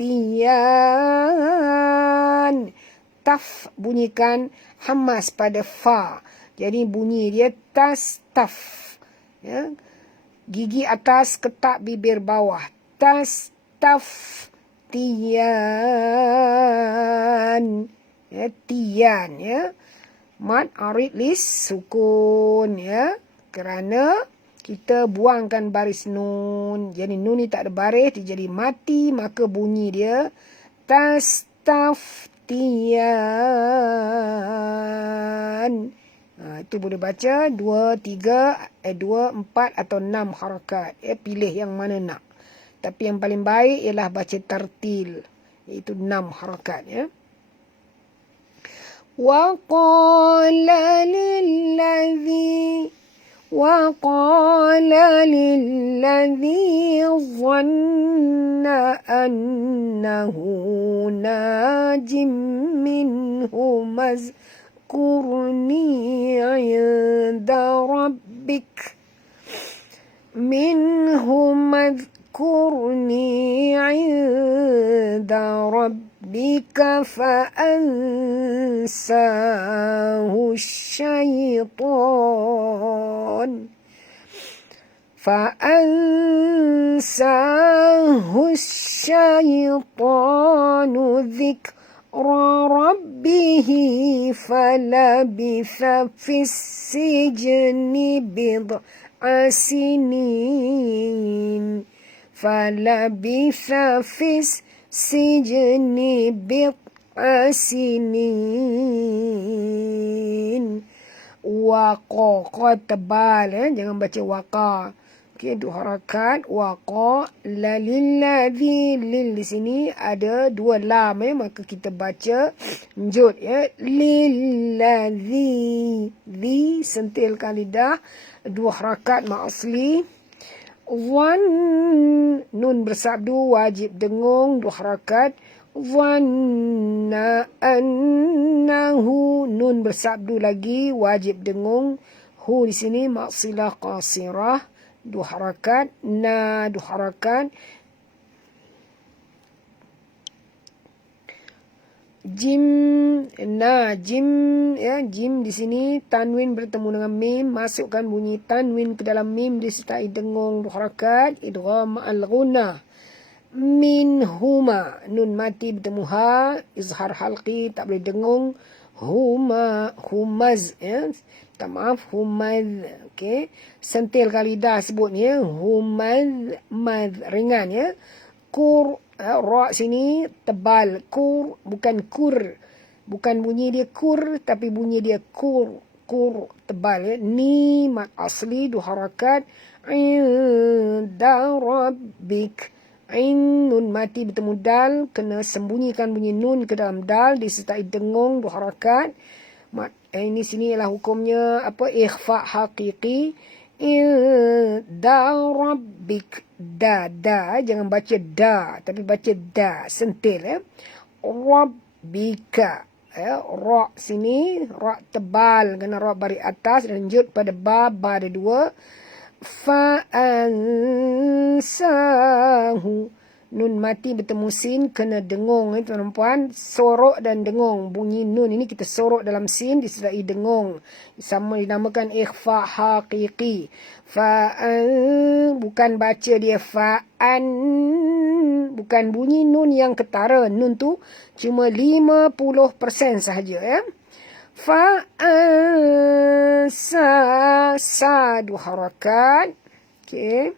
Taf bunyikan hamas pada fa. Jadi bunyi dia tas taf. Ya. Gigi atas, ketak bibir bawah. Tas taf tiyan. Ya, tiyan ya. Mad arid lis sukun ya. Kerana kita buangkan baris nun. Jadi nun ni tak ada baris, dia jadi mati, maka bunyi dia tastaftiyan. Itu boleh baca 2, 4 atau 6 harakat. Pilih yang mana nak. Tapi yang paling baik ialah baca tartil, iaitu 6 harakat. وقال للذي ظن أنه ناج منه اذكرني عند ربك فأنساه الشيطان ذكر ربه فلبث في السجن بضع سنين Waqa tebal, jangan baca waqa. Okey, 2 harakat. Waqa lalilladzi, lil di sini ada 2 lam, maka kita baca njut, lilladzi, di sentilkan lidah, 2 harakat mak asli. Wan, nun bersabdu wajib dengung, 2 harakat. Wanna annahu, nun bersabdu lagi wajib dengung. Hu di sini maksilah qasirah, 2 harakat. Na 2 harakat. Jim, na jim, jim di sini tanwin bertemu dengan mim, masukkan bunyi tanwin ke dalam mim disertai dengung, 2 harakat. Idgham al-ghunah. Minhuma, nun mati bertemu ha, izhar halqi, tak boleh dengung. Humaz, tak maaf, humaz. Okey, sentilkan lidah sebutnya, humaz, maz, ringan, Kur, ra sini tebal, kur, bukan kur. Bukan bunyi dia kur, tapi bunyi dia kur, tebal, Ni, mat asli, 2 harakat. Inda rabbik. Nun mati bertemu dal, kena sembunyikan bunyi nun ke dalam dal disertai dengung, 2 harakat. Ini sini ialah hukumnya ikhfa haqiqi. Da rabbik, da, jangan baca da, tapi baca da, sentil, rabbika, ra sini, ra tebal, kena ra baris atas dan lanjut pada ba ada 2. Fa'ansahu, nun mati bertemu sin, kena dengung, tuan-tuan. Sorok dan dengung, bunyi nun ini kita sorok dalam sin disertai dengung, sama dinamakan ikhfa haqiqi. Bukan baca dia fa'an, bukan bunyi nun yang ketara, nun tu cuma 50% sahaja, Fa'ansa, 2 harakat. Okey.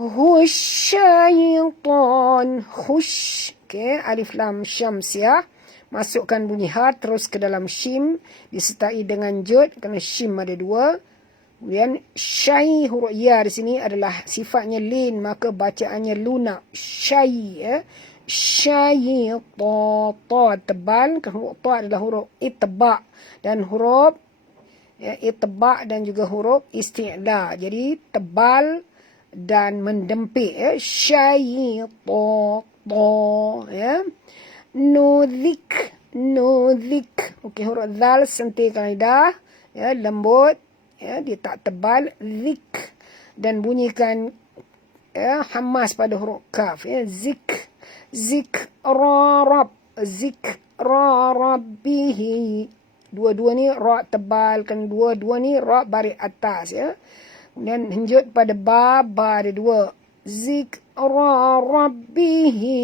Husyaitan, hush. Okey, alif lam syamsiah. Masukkan bunyi ha terus ke dalam shim disertai dengan jud, kerana shim ada 2. Kemudian syai, huruf ya di sini adalah sifatnya lin, maka bacaannya lunak. Syai, syai, ta tebal, huruf ta adalah huruf itba' dan huruf itba' dan juga huruf isti'la, jadi tebal dan mendempik, syai, ta, nudhik. Okey, huruf zal sentilkan lidah, lembut, dia tak tebal, zik, dan bunyikan hamas pada huruf kaf, zik rabbihi. Dua-dua ni ra tebal, kan dua-dua ni ra baris atas, Kemudian lanjut pada ba ada 2. Zik rabbihi.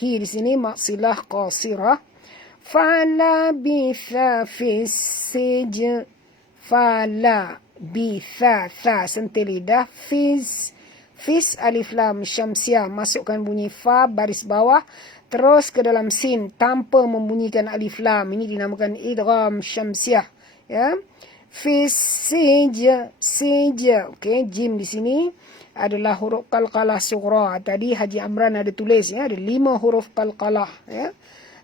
Hi di sini maksilah qasirah. Fala bitha fis sijn. Fala, B, tha sentil lidah. Fis alif lam syamsiah, masukkan bunyi fa baris bawah terus ke dalam sin tanpa membunyikan alif lam. Ini dinamakan idgham syamsiah, ya. Fis sija. Okey, jim di sini adalah huruf qalqalah sughra. Tadi Haji Amran ada tulis, ya, ada 5 huruf qalqalah, ya.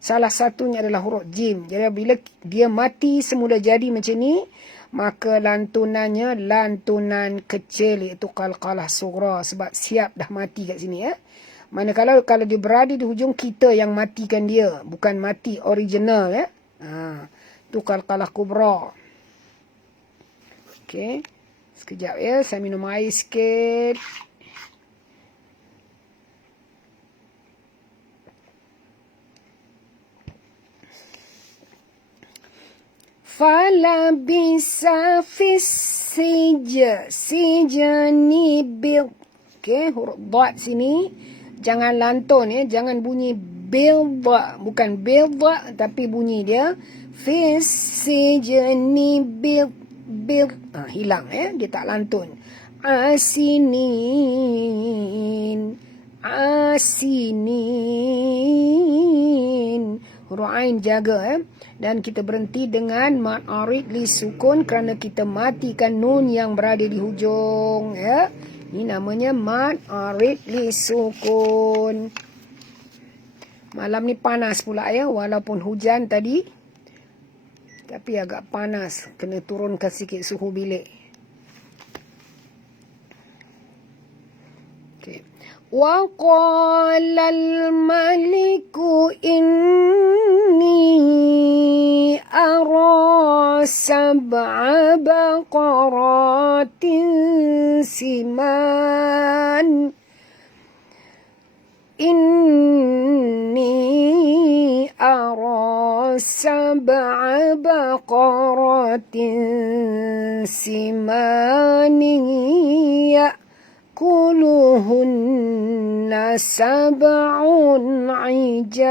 Salah satunya adalah huruf jim. Jadi bila dia mati semula jadi macam ni, maka lantunannya lantunan kecil, iaitu qalqalah sughra, sebab siap dah mati kat sini, ya. Manakala kalau dia berada di hujung, kita yang matikan dia, bukan mati original, ya. Itu qalqalah kubra. Okey. Sekejap, ya, saya minum air sikit. Falabisa fis sijani bil. Okey, huruf dad sini jangan lantun, ya, jangan bunyi bilda, bukan bilda tapi bunyi dia fis sijani bil. Hilang, ya, dia tak lantun. Asinin. Huruf ain jaga, ya. Dan kita berhenti dengan mad arid li sukun kerana kita matikan nun yang berada di hujung, ya. Ini namanya mad arid li sukun. Malam ni panas pula, ya, walaupun hujan tadi, tapi agak panas. Kena turunkan sikit suhu bilik. Okay. Wa qala al-maliku inni ara sab'a baqaratin siman. Inni ara sab'a baqaratin simanin ya'kuluhunna sab'un ijaf.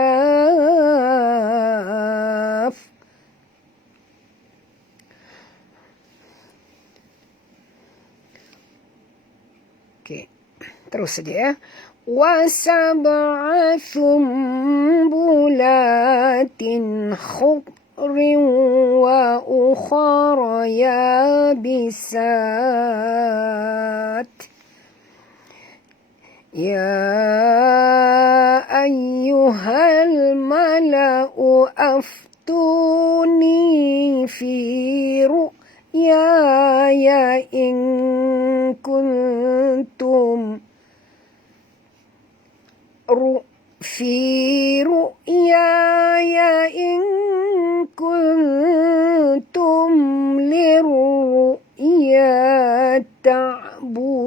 Okey, terus saja, ya. وَسَبْعَ سُنبُلَاتٍ خُضْرٍ وَأُخَرَ يَابِسَاتٍ يَا أَيُّهَا الْمَلَأُ أَفْتُونِي فِي رُؤْيَايَ إِن كُنتُمْ في رؤياي إن كنتم للرؤيا تعبرون.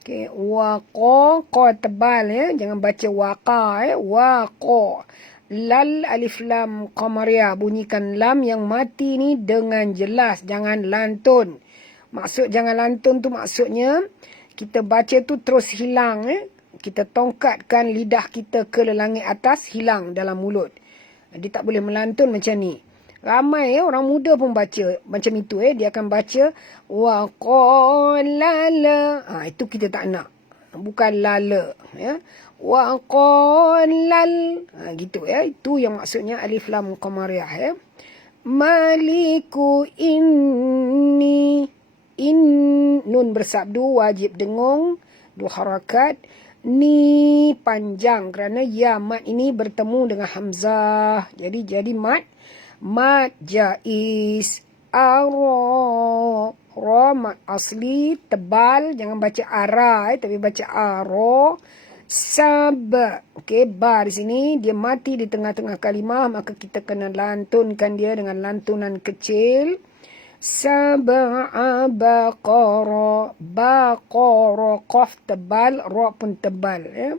Okay, waqa tebal, ya, jangan baca waqa, ya. Waqa. Lal alif lam qamariyah, bunyikan lam yang mati ni dengan jelas, jangan lantun. Maksud jangan lantun tu maksudnya kita baca tu terus hilang, ya. Kita tongkatkan lidah kita ke langit atas, hilang dalam mulut. Dia tak boleh melantun macam ni. Ramai, ya, orang muda pun baca macam itu, ya. Dia akan baca wa qala. Itu kita tak nak. Bukan lala, ya. Wa qalal. Gitu, ya. Itu yang maksudnya alif lam qamariyah, ya. Maliku inni. Nun bersabdu, wajib dengung, 2 harakat. Ni panjang kerana ya mat ini bertemu dengan hamzah. Jadi mat jaiz. Ara. Ra mat asli tebal, jangan baca ara, tapi baca aro. Sab. Okey, ba di sini dia mati di tengah-tengah kalimah, maka kita kena lantunkan dia dengan lantunan kecil. Sab'a baqara. Baqara, qaf tebal, ra pun tebal, ya.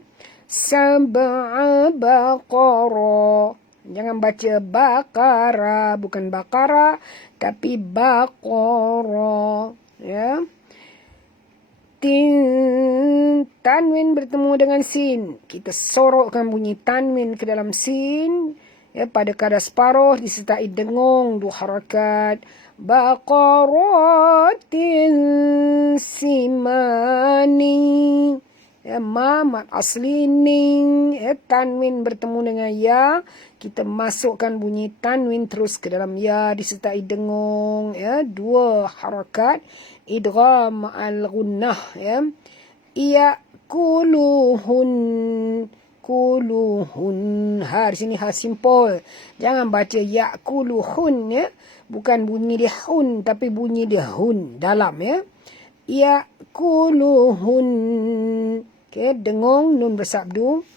Sab'a baqara. Jangan baca baqara, bukan baqara tapi baqara, ya. Tanwin bertemu dengan sin, kita sorokkan bunyi tanwin ke dalam sin. Ya, pada kadar separuh disertai dengung 2 harakat. Baqaratin simani. Ya, mat asli ning. Ya, tanwin bertemu dengan ya. Kita masukkan bunyi tanwin terus ke dalam ya disertai dengung. Ya, 2 harakat. Idgham ma'al gunnah. Ya. Kuluhun. Ha, di sini ha simple. Jangan baca yakuluhun ya. Bukan bunyi dia hun tapi bunyi dia hun dalam ya. Yakuluhun. Okey, dengung nun bersabdu.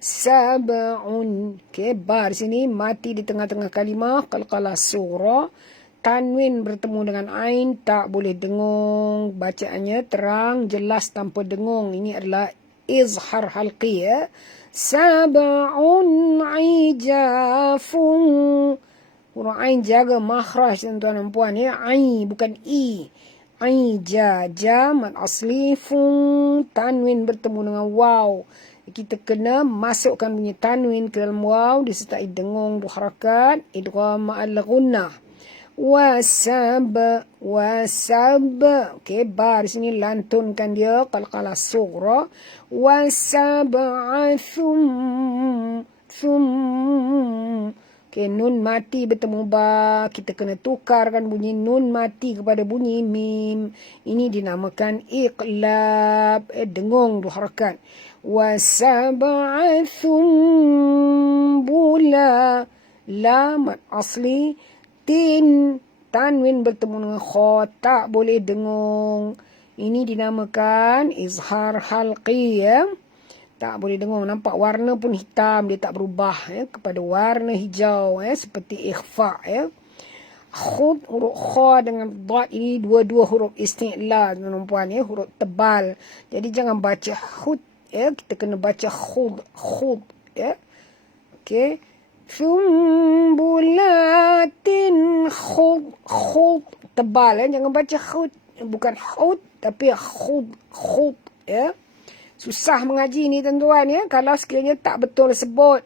Sab'un. Okey, ba di sini mati di tengah-tengah kalimah qalqalah sughra. Tanwin bertemu dengan ain, tak boleh dengung. Bacaannya terang, jelas tanpa dengung. Ini adalah izhar halqi ya. Sab'un ijafun. Huruf ain jaga makhraj tuan-tuan dan puan ya. Ain bukan i. Ain ja mat asli fun. Tanwin bertemu dengan waw. Kita kena masukkan bunyi tanwin ke dalam waw disertai dengung 2 harakat. Idgham ma'al gunnah. Wasab. Okey, ba di sini lantunkan dia qalqalah sughra. Wasab'athum. Okey, nun mati bertemu ba. Kita kena tukarkan bunyi nun mati kepada bunyi mim. Ini dinamakan iqlab. Dengung 2 harakat. Wasab'athum bula. La mat asli. Tin, tanwin bertemu dengan kha, tak boleh dengung. Ini dinamakan izhar halqi ya. Tak boleh dengung. Nampak warna pun hitam, dia tak berubah ya kepada warna hijau ya, seperti ikhfa ya. Khud, huruf kha dengan dad ini dua-dua huruf isti'la tuan-tuan ya, huruf tebal. Jadi jangan baca khud ya, kita kena baca khud ya. Okey. Sumbulatin khud tebal ya. Jangan baca khud, bukan khud tapi khud ya. Susah mengaji ni tuan-tuan ya kalau sekiranya tak betul sebut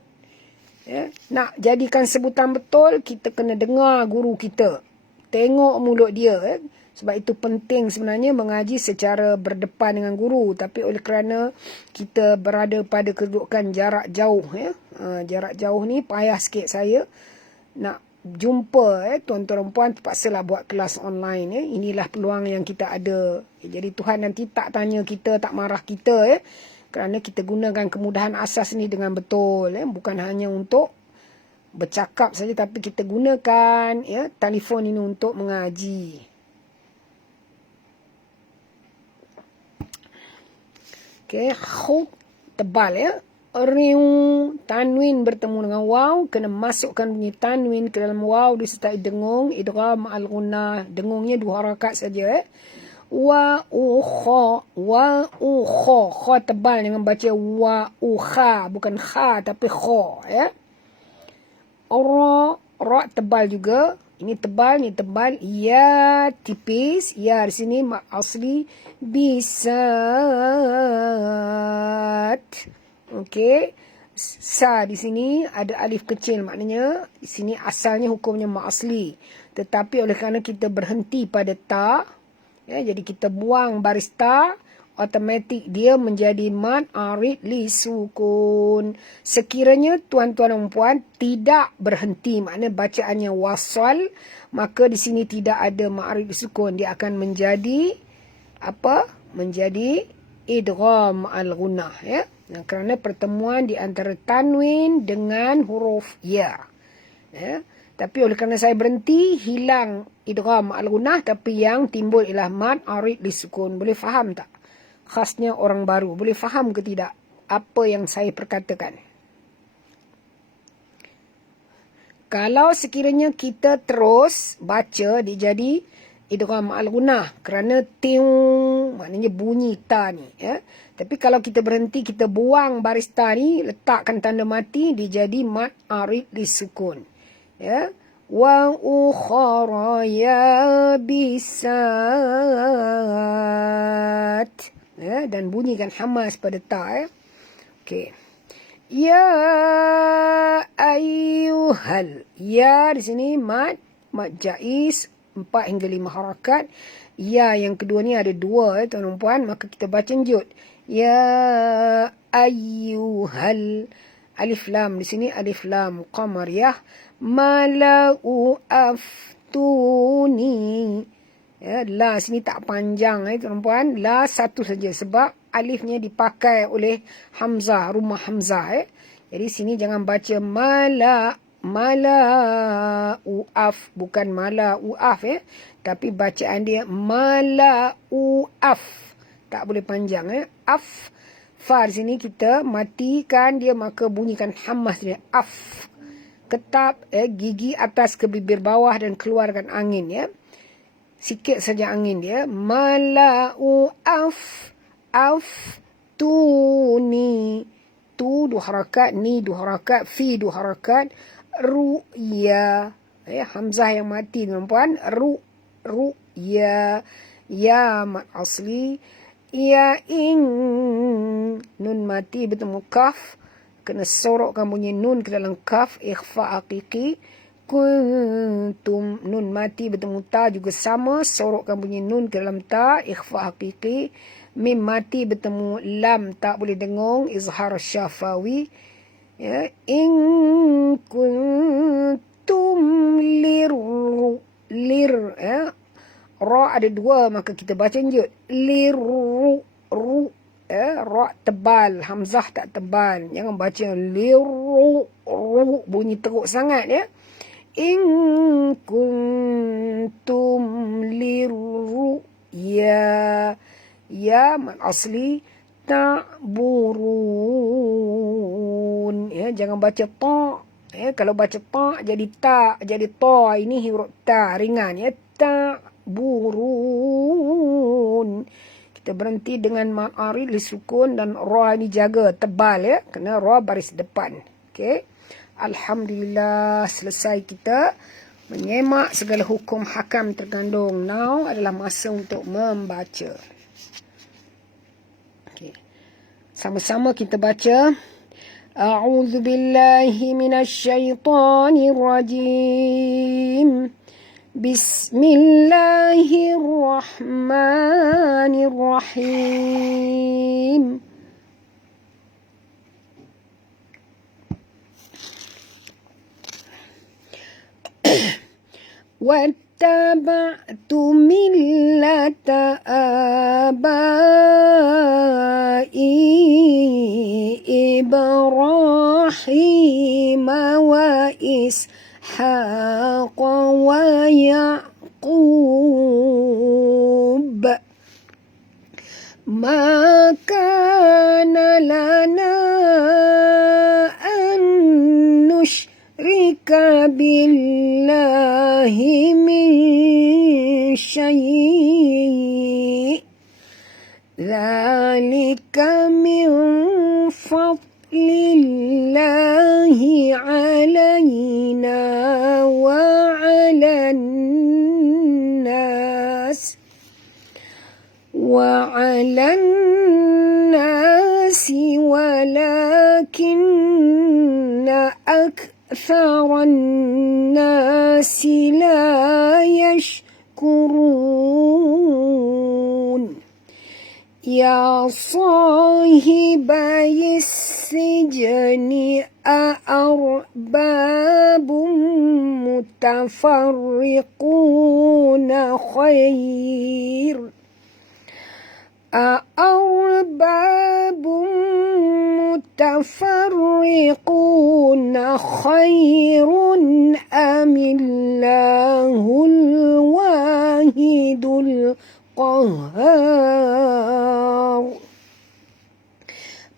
ya. Nak jadikan sebutan betul, kita kena dengar guru kita, tengok mulut dia ya. Sebab itu penting sebenarnya mengaji secara berdepan dengan guru. Tapi oleh kerana kita berada pada kedudukan jarak jauh ya. Jarak jauh ni payah sikit saya nak jumpa tuan-tuan dan puan, terpaksalah buat kelas online ya. Inilah peluang yang kita ada. Jadi Tuhan nanti tak tanya kita, tak marah kita ya. Kerana kita gunakan kemudahan asas ni dengan betul ya. Bukan hanya untuk bercakap saja, tapi kita gunakan ya telefon ini untuk mengaji. Okey, khud tebal ya. Riu, tanwin bertemu dengan waw, kena masukkan bunyi tanwin ke dalam waw disertai dengung. Idgham ma'al gunnah, dengungnya 2 harakat saja ya. Wa ukha, kha tebal, jangan baca wa ukha, bukan kha tapi kha ya. Ra tebal juga. Ini tebal, ini tebal. Ya tipis. Ya di sini mat asli bisat. Okey. Sa di sini ada alif kecil, maknanya di sini asalnya hukumnya mat asli. Tetapi oleh kerana kita berhenti pada ta ya, jadi kita buang baris ta, automatik dia menjadi mad arid li sukun. Sekiranya tuan-tuan dan puan tidak berhenti, maknanya bacaannya wasal, maka di sini tidak ada mad arid li sukun. Dia akan menjadi apa? Menjadi idgham al-gunnah ya. Nah, kerana pertemuan di antara tanwin dengan huruf ya. Ya. Tapi oleh kerana saya berhenti, hilang idgham al-gunnah, tapi yang timbul ialah mad arid li sukun. Boleh faham tak? Khasnya orang baru. Boleh faham ke tidak apa yang saya perkatakan? Kalau sekiranya kita terus baca, dia jadi idgham al-gunnah. Kerana tiung, maknanya bunyi ta ni. Ya. Tapi kalau kita berhenti, kita buang baris ta ni, letakkan tanda mati, dia jadi mad arid li sukun. Ya. Wa ukhara yabisat. Ya, dan bunyikan hamas pada ta ya. Okey. Ya ayyuhal. Ya di sini mad jaiz 4 hingga 5 harakat. Ya yang kedua ni ada 2 tuan dan puan, maka kita baca njut. Ya ayyuhal. Alif lam di sini alif lam qamariyah. Malau aftuni. Ya, la sini tak panjang tuan dan puan. La satu saja sebab alifnya dipakai oleh hamzah, rumah hamzah. Jadi sini jangan baca mala uaf, bukan mala uaf tapi bacaan dia mala uaf. Tak boleh panjang af. Fa di sini kita matikan dia, maka bunyikan hamas dia af. Ketap gigi atas ke bibir bawah dan keluarkan angin sikit saja angin dia. Mala uaf. Af tuni. Tu 2 harakat, ni 2 harakat, fi 2 harakat. Ru'ya. Hamzah yang mati tuan-puan. Ru'ya. Ya mat asli. Ya ing. Nun mati bertemu kaf. Kena sorokkan bunyi nun ke dalam kaf. Ikhfa haqiqi. Kuntum. Nun mati bertemu ta juga sama. Sorokkan bunyi nun ke dalam ta. Ikhfa haqiqi. Mim mati bertemu lam, tak boleh dengung, izhar syafawi. In kuntum lir. Ra ada 2, maka kita baca njut. Ru. Ra tebal, hamzah tak tebal. Jangan baca liru. Bunyi teruk sangat In kuntum liru. Ya mat asli ta'burun. Jangan baca ta. Kalau baca ta jadi ta, jadi ta. Ini huruf ta ringan ta'burun. Kita berhenti dengan mat arid li sukun, dan ra ini jaga tebal kena ra baris depan. Okey. Alhamdulillah, selesai kita menyemak segala hukum hakam terkandung. Now adalah masa untuk membaca. Sama-sama kita baca. A'udzu billahi minasy syaithanir rajim. Bismillahirrahmanirrahim. واتبعت ملة آبائي إبراهيم وإسحاق ويعقوب ما كان لنا أن نشرك بالله من شيء ذلك من فضل الله علينا وعلى الناس ولكن أكثر الناس لا يشكرون يا صاحبي السجن أأرباب متفرقون خير أأرباب متفرقون خير أم الله الواحد القهار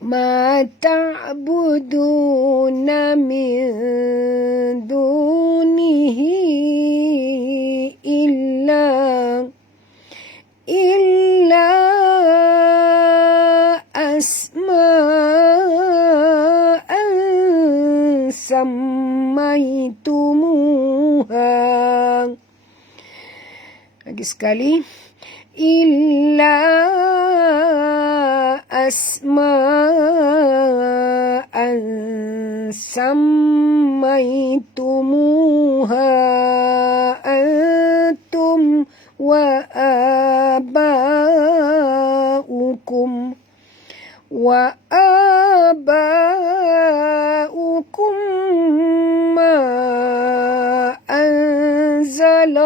ما تعبدون من دونه إلا أسماء سميتموها lagi sekali إلا أسماء سميتموها أنتم وآباؤكم ما أنزل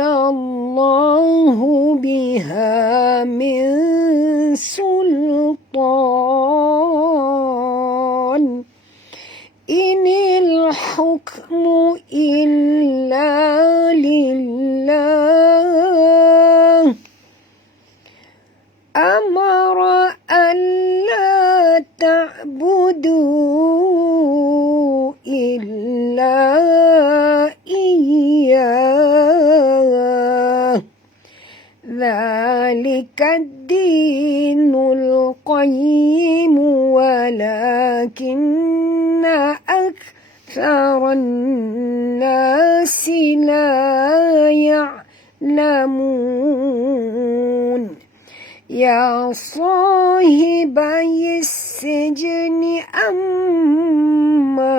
الله بها من سلطان إن الحكم إلا لله أمر ألا تعبدوا إلا إياه ذلك الدين القيم ولكن أكثر الناس لا يعلمون يا صاحبي السجن أما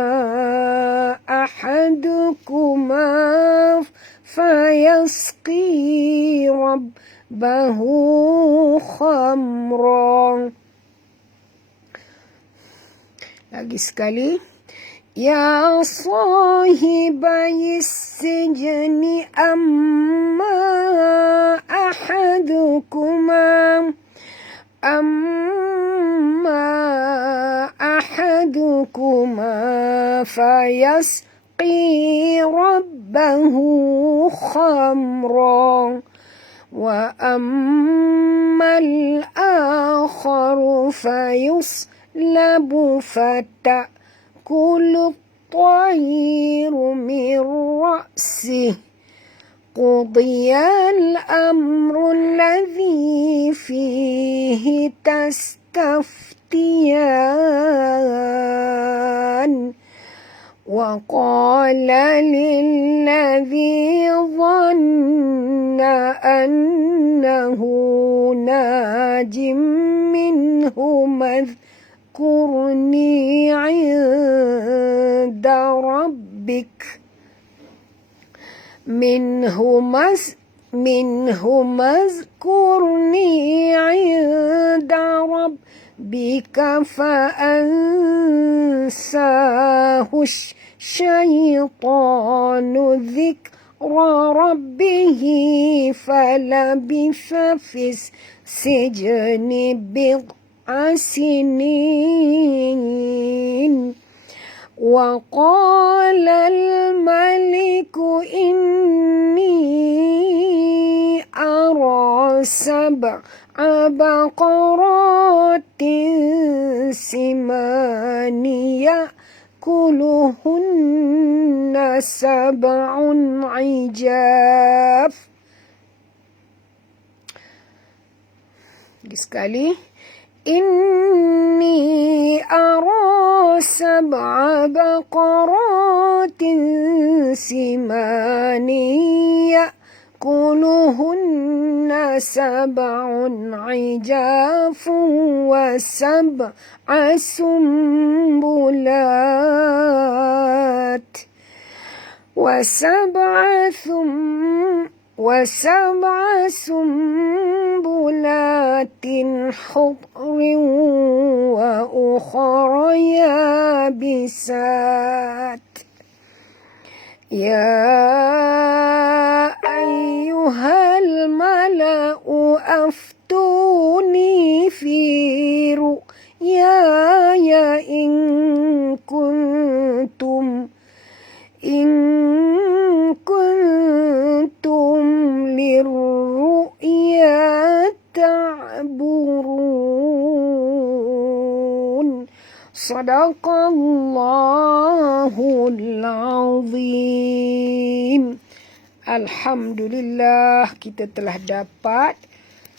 أحدكما فيسقي ربه خمرا. Lagi sekali. Ya sahibai sijni amma ahadukuma fayasqi rabbahu khamra wa ammal akharu fayuslabu كل الطير من رأسه قضي الأمر الذي فيه تستفتيان وقال للذي ظن أنه ناج منه اذكرني عند ربك منهما اذكرني عند ربك فأنساه الشيطان ذكر ربه فلبث في السجن بضع سنين وقال الملك إني أرى 7 بقرات سمان يأكلهن 7 عجاف. Sekali. Inni ara 7 baqaratin simani ya'kuluhunna 7 ijafun wa 7 sumbulat وسبع سنبلات خضر وأخر يابسات يا أيها الملأ أفتوني في رؤياي إن كنتم للرؤيا تعبرون. Sadaqallahul azim. Alhamdulillah, kita telah dapat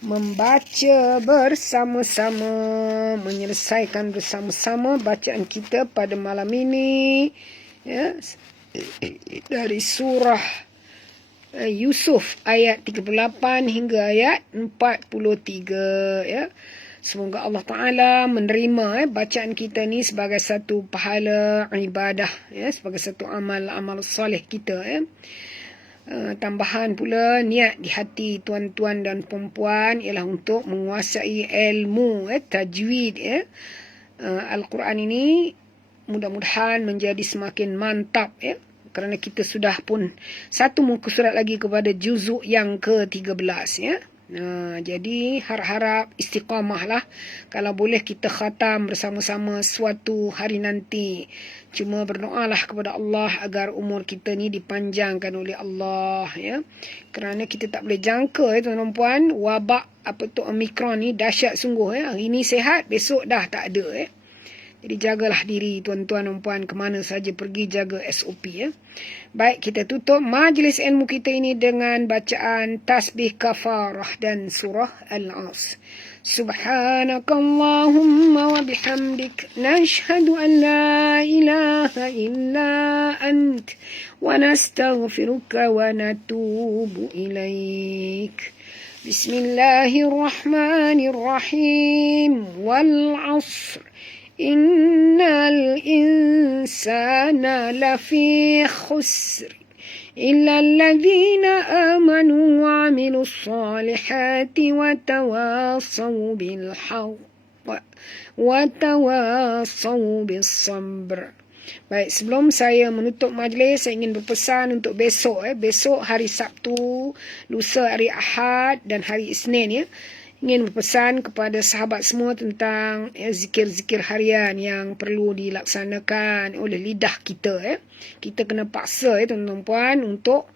membaca bersama-sama, menyelesaikan bersama-sama bacaan kita pada malam ini. Ya, dari surah Yusuf ayat 38 hingga ayat 43 ya. Semoga Allah Ta'ala menerima bacaan kita ni sebagai satu pahala ibadah ya, sebagai satu amal soleh kita ya. Tambahan pula niat di hati tuan-tuan dan puan-puan ialah untuk menguasai ilmu tajwid ya. Al-Quran ini mudah-mudahan menjadi semakin mantap ya, kerana kita sudah pun satu muka surat lagi kepada juzuk yang ke-13 ya. Jadi harap-harap istiqamah lah. Kalau boleh kita khatam bersama-sama suatu hari nanti. Cuma berdoalah kepada Allah agar umur kita ni dipanjangkan oleh Allah ya. Kerana kita tak boleh jangka ya tuan-tuan puan, wabak Omicron ni dahsyat sungguh ya. Hari ni sihat, besok dah tak ada ya. Jadi jagalah diri tuan-tuan dan puan, ke mana saja pergi jaga SOP ya. Baik, kita tutup majlis ilmu kita ini dengan bacaan tasbih kafarah dan surah Al-As. Subhanakallahumma wa bihamdik nashhadu an la ilaha illa ant wa nastaghfiruka wa natubu ilaik. Bismillahirrahmanirrahim. Wal 'ashr. Innal insana lafi khusr illa alladhina amanu wa 'amilus solihati wa tawassaw bil haqq wa tawassaw bis sabr. Baik, sebelum saya menutup majlis, saya ingin berpesan untuk besok besok hari Sabtu, lusa hari Ahad dan hari Isnin ya. Ingin berpesan kepada sahabat semua tentang zikir-zikir harian yang perlu dilaksanakan oleh lidah kita ya. Kita kena paksa tuan-tuan puan untuk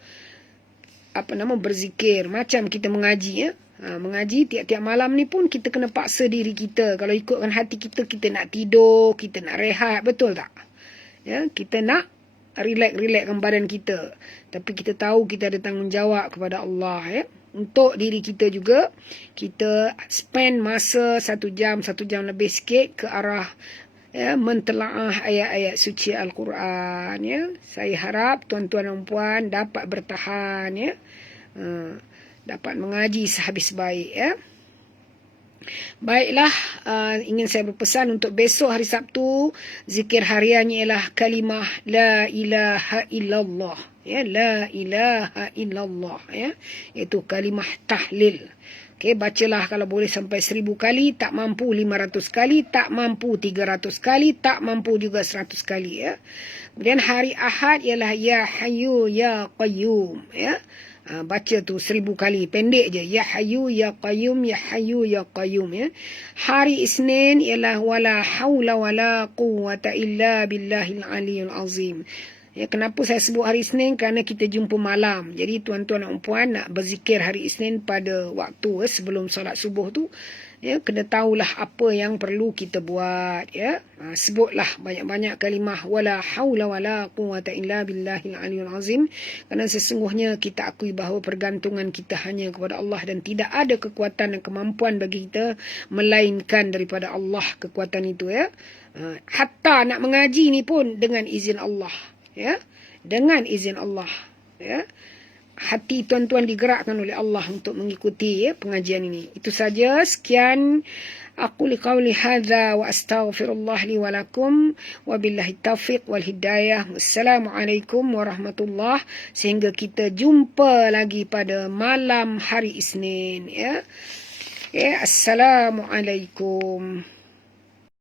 berzikir macam kita mengaji ya. Mengaji tiap-tiap malam ni pun kita kena paksa diri kita. Kalau ikutkan hati kita, kita nak tidur, kita nak rehat, betul tak? Ya, kita nak relax-relaxkan badan kita. Tapi kita tahu kita ada tanggungjawab kepada Allah ya. Untuk diri kita juga, kita spend masa 1 jam lebih sikit ke arah mentelaah ayat-ayat suci Al-Quran ya. Saya harap tuan-tuan dan puan dapat bertahan ya, dapat mengaji sehabis baik ya. Baiklah, ingin saya berpesan untuk besok hari Sabtu, zikir hariannya ialah kalimah la ilaha illallah ya, la ilaha illallah ya, iaitu kalimah tahlil. Okey, bacalah kalau boleh sampai 1000 kali, tak mampu 500 kali, tak mampu 300 kali, tak mampu juga 100 kali ya. Kemudian hari Ahad ialah ya hayyu ya qayyum ya. Baca tu 1000 kali, pendek je, ya hayyu ya qayyum, ya hayyu ya qayyum ya. Hari Isnin ialah wala haula wala quwwata illa billahil aliyul azim ya. Kenapa saya sebut hari Isnin? Kerana kita jumpa malam. Jadi tuan-tuan dan puan nak berzikir hari Isnin pada waktu sebelum solat subuh tu ya, kena tahulah apa yang perlu kita buat ya. Sebutlah banyak-banyak kalimah wala haula wala quwwata illa billahil aliyul azim, kerana sesungguhnya kita akui bahawa pergantungan kita hanya kepada Allah dan tidak ada kekuatan dan kemampuan bagi kita melainkan daripada Allah kekuatan itu ya. Hatta nak mengaji ni pun dengan izin Allah ya, dengan izin Allah ya. Hati tuan-tuan digerakkan oleh Allah untuk mengikuti pengajian ini. Itu saja, sekian aku liqauli hadza wa astaghfirullah li wa lakum wa billahi taufiq wal hidayah. Wassalamualaikum warahmatullahi, sehingga kita jumpa lagi pada malam hari Isnin ya. Assalamualaikum.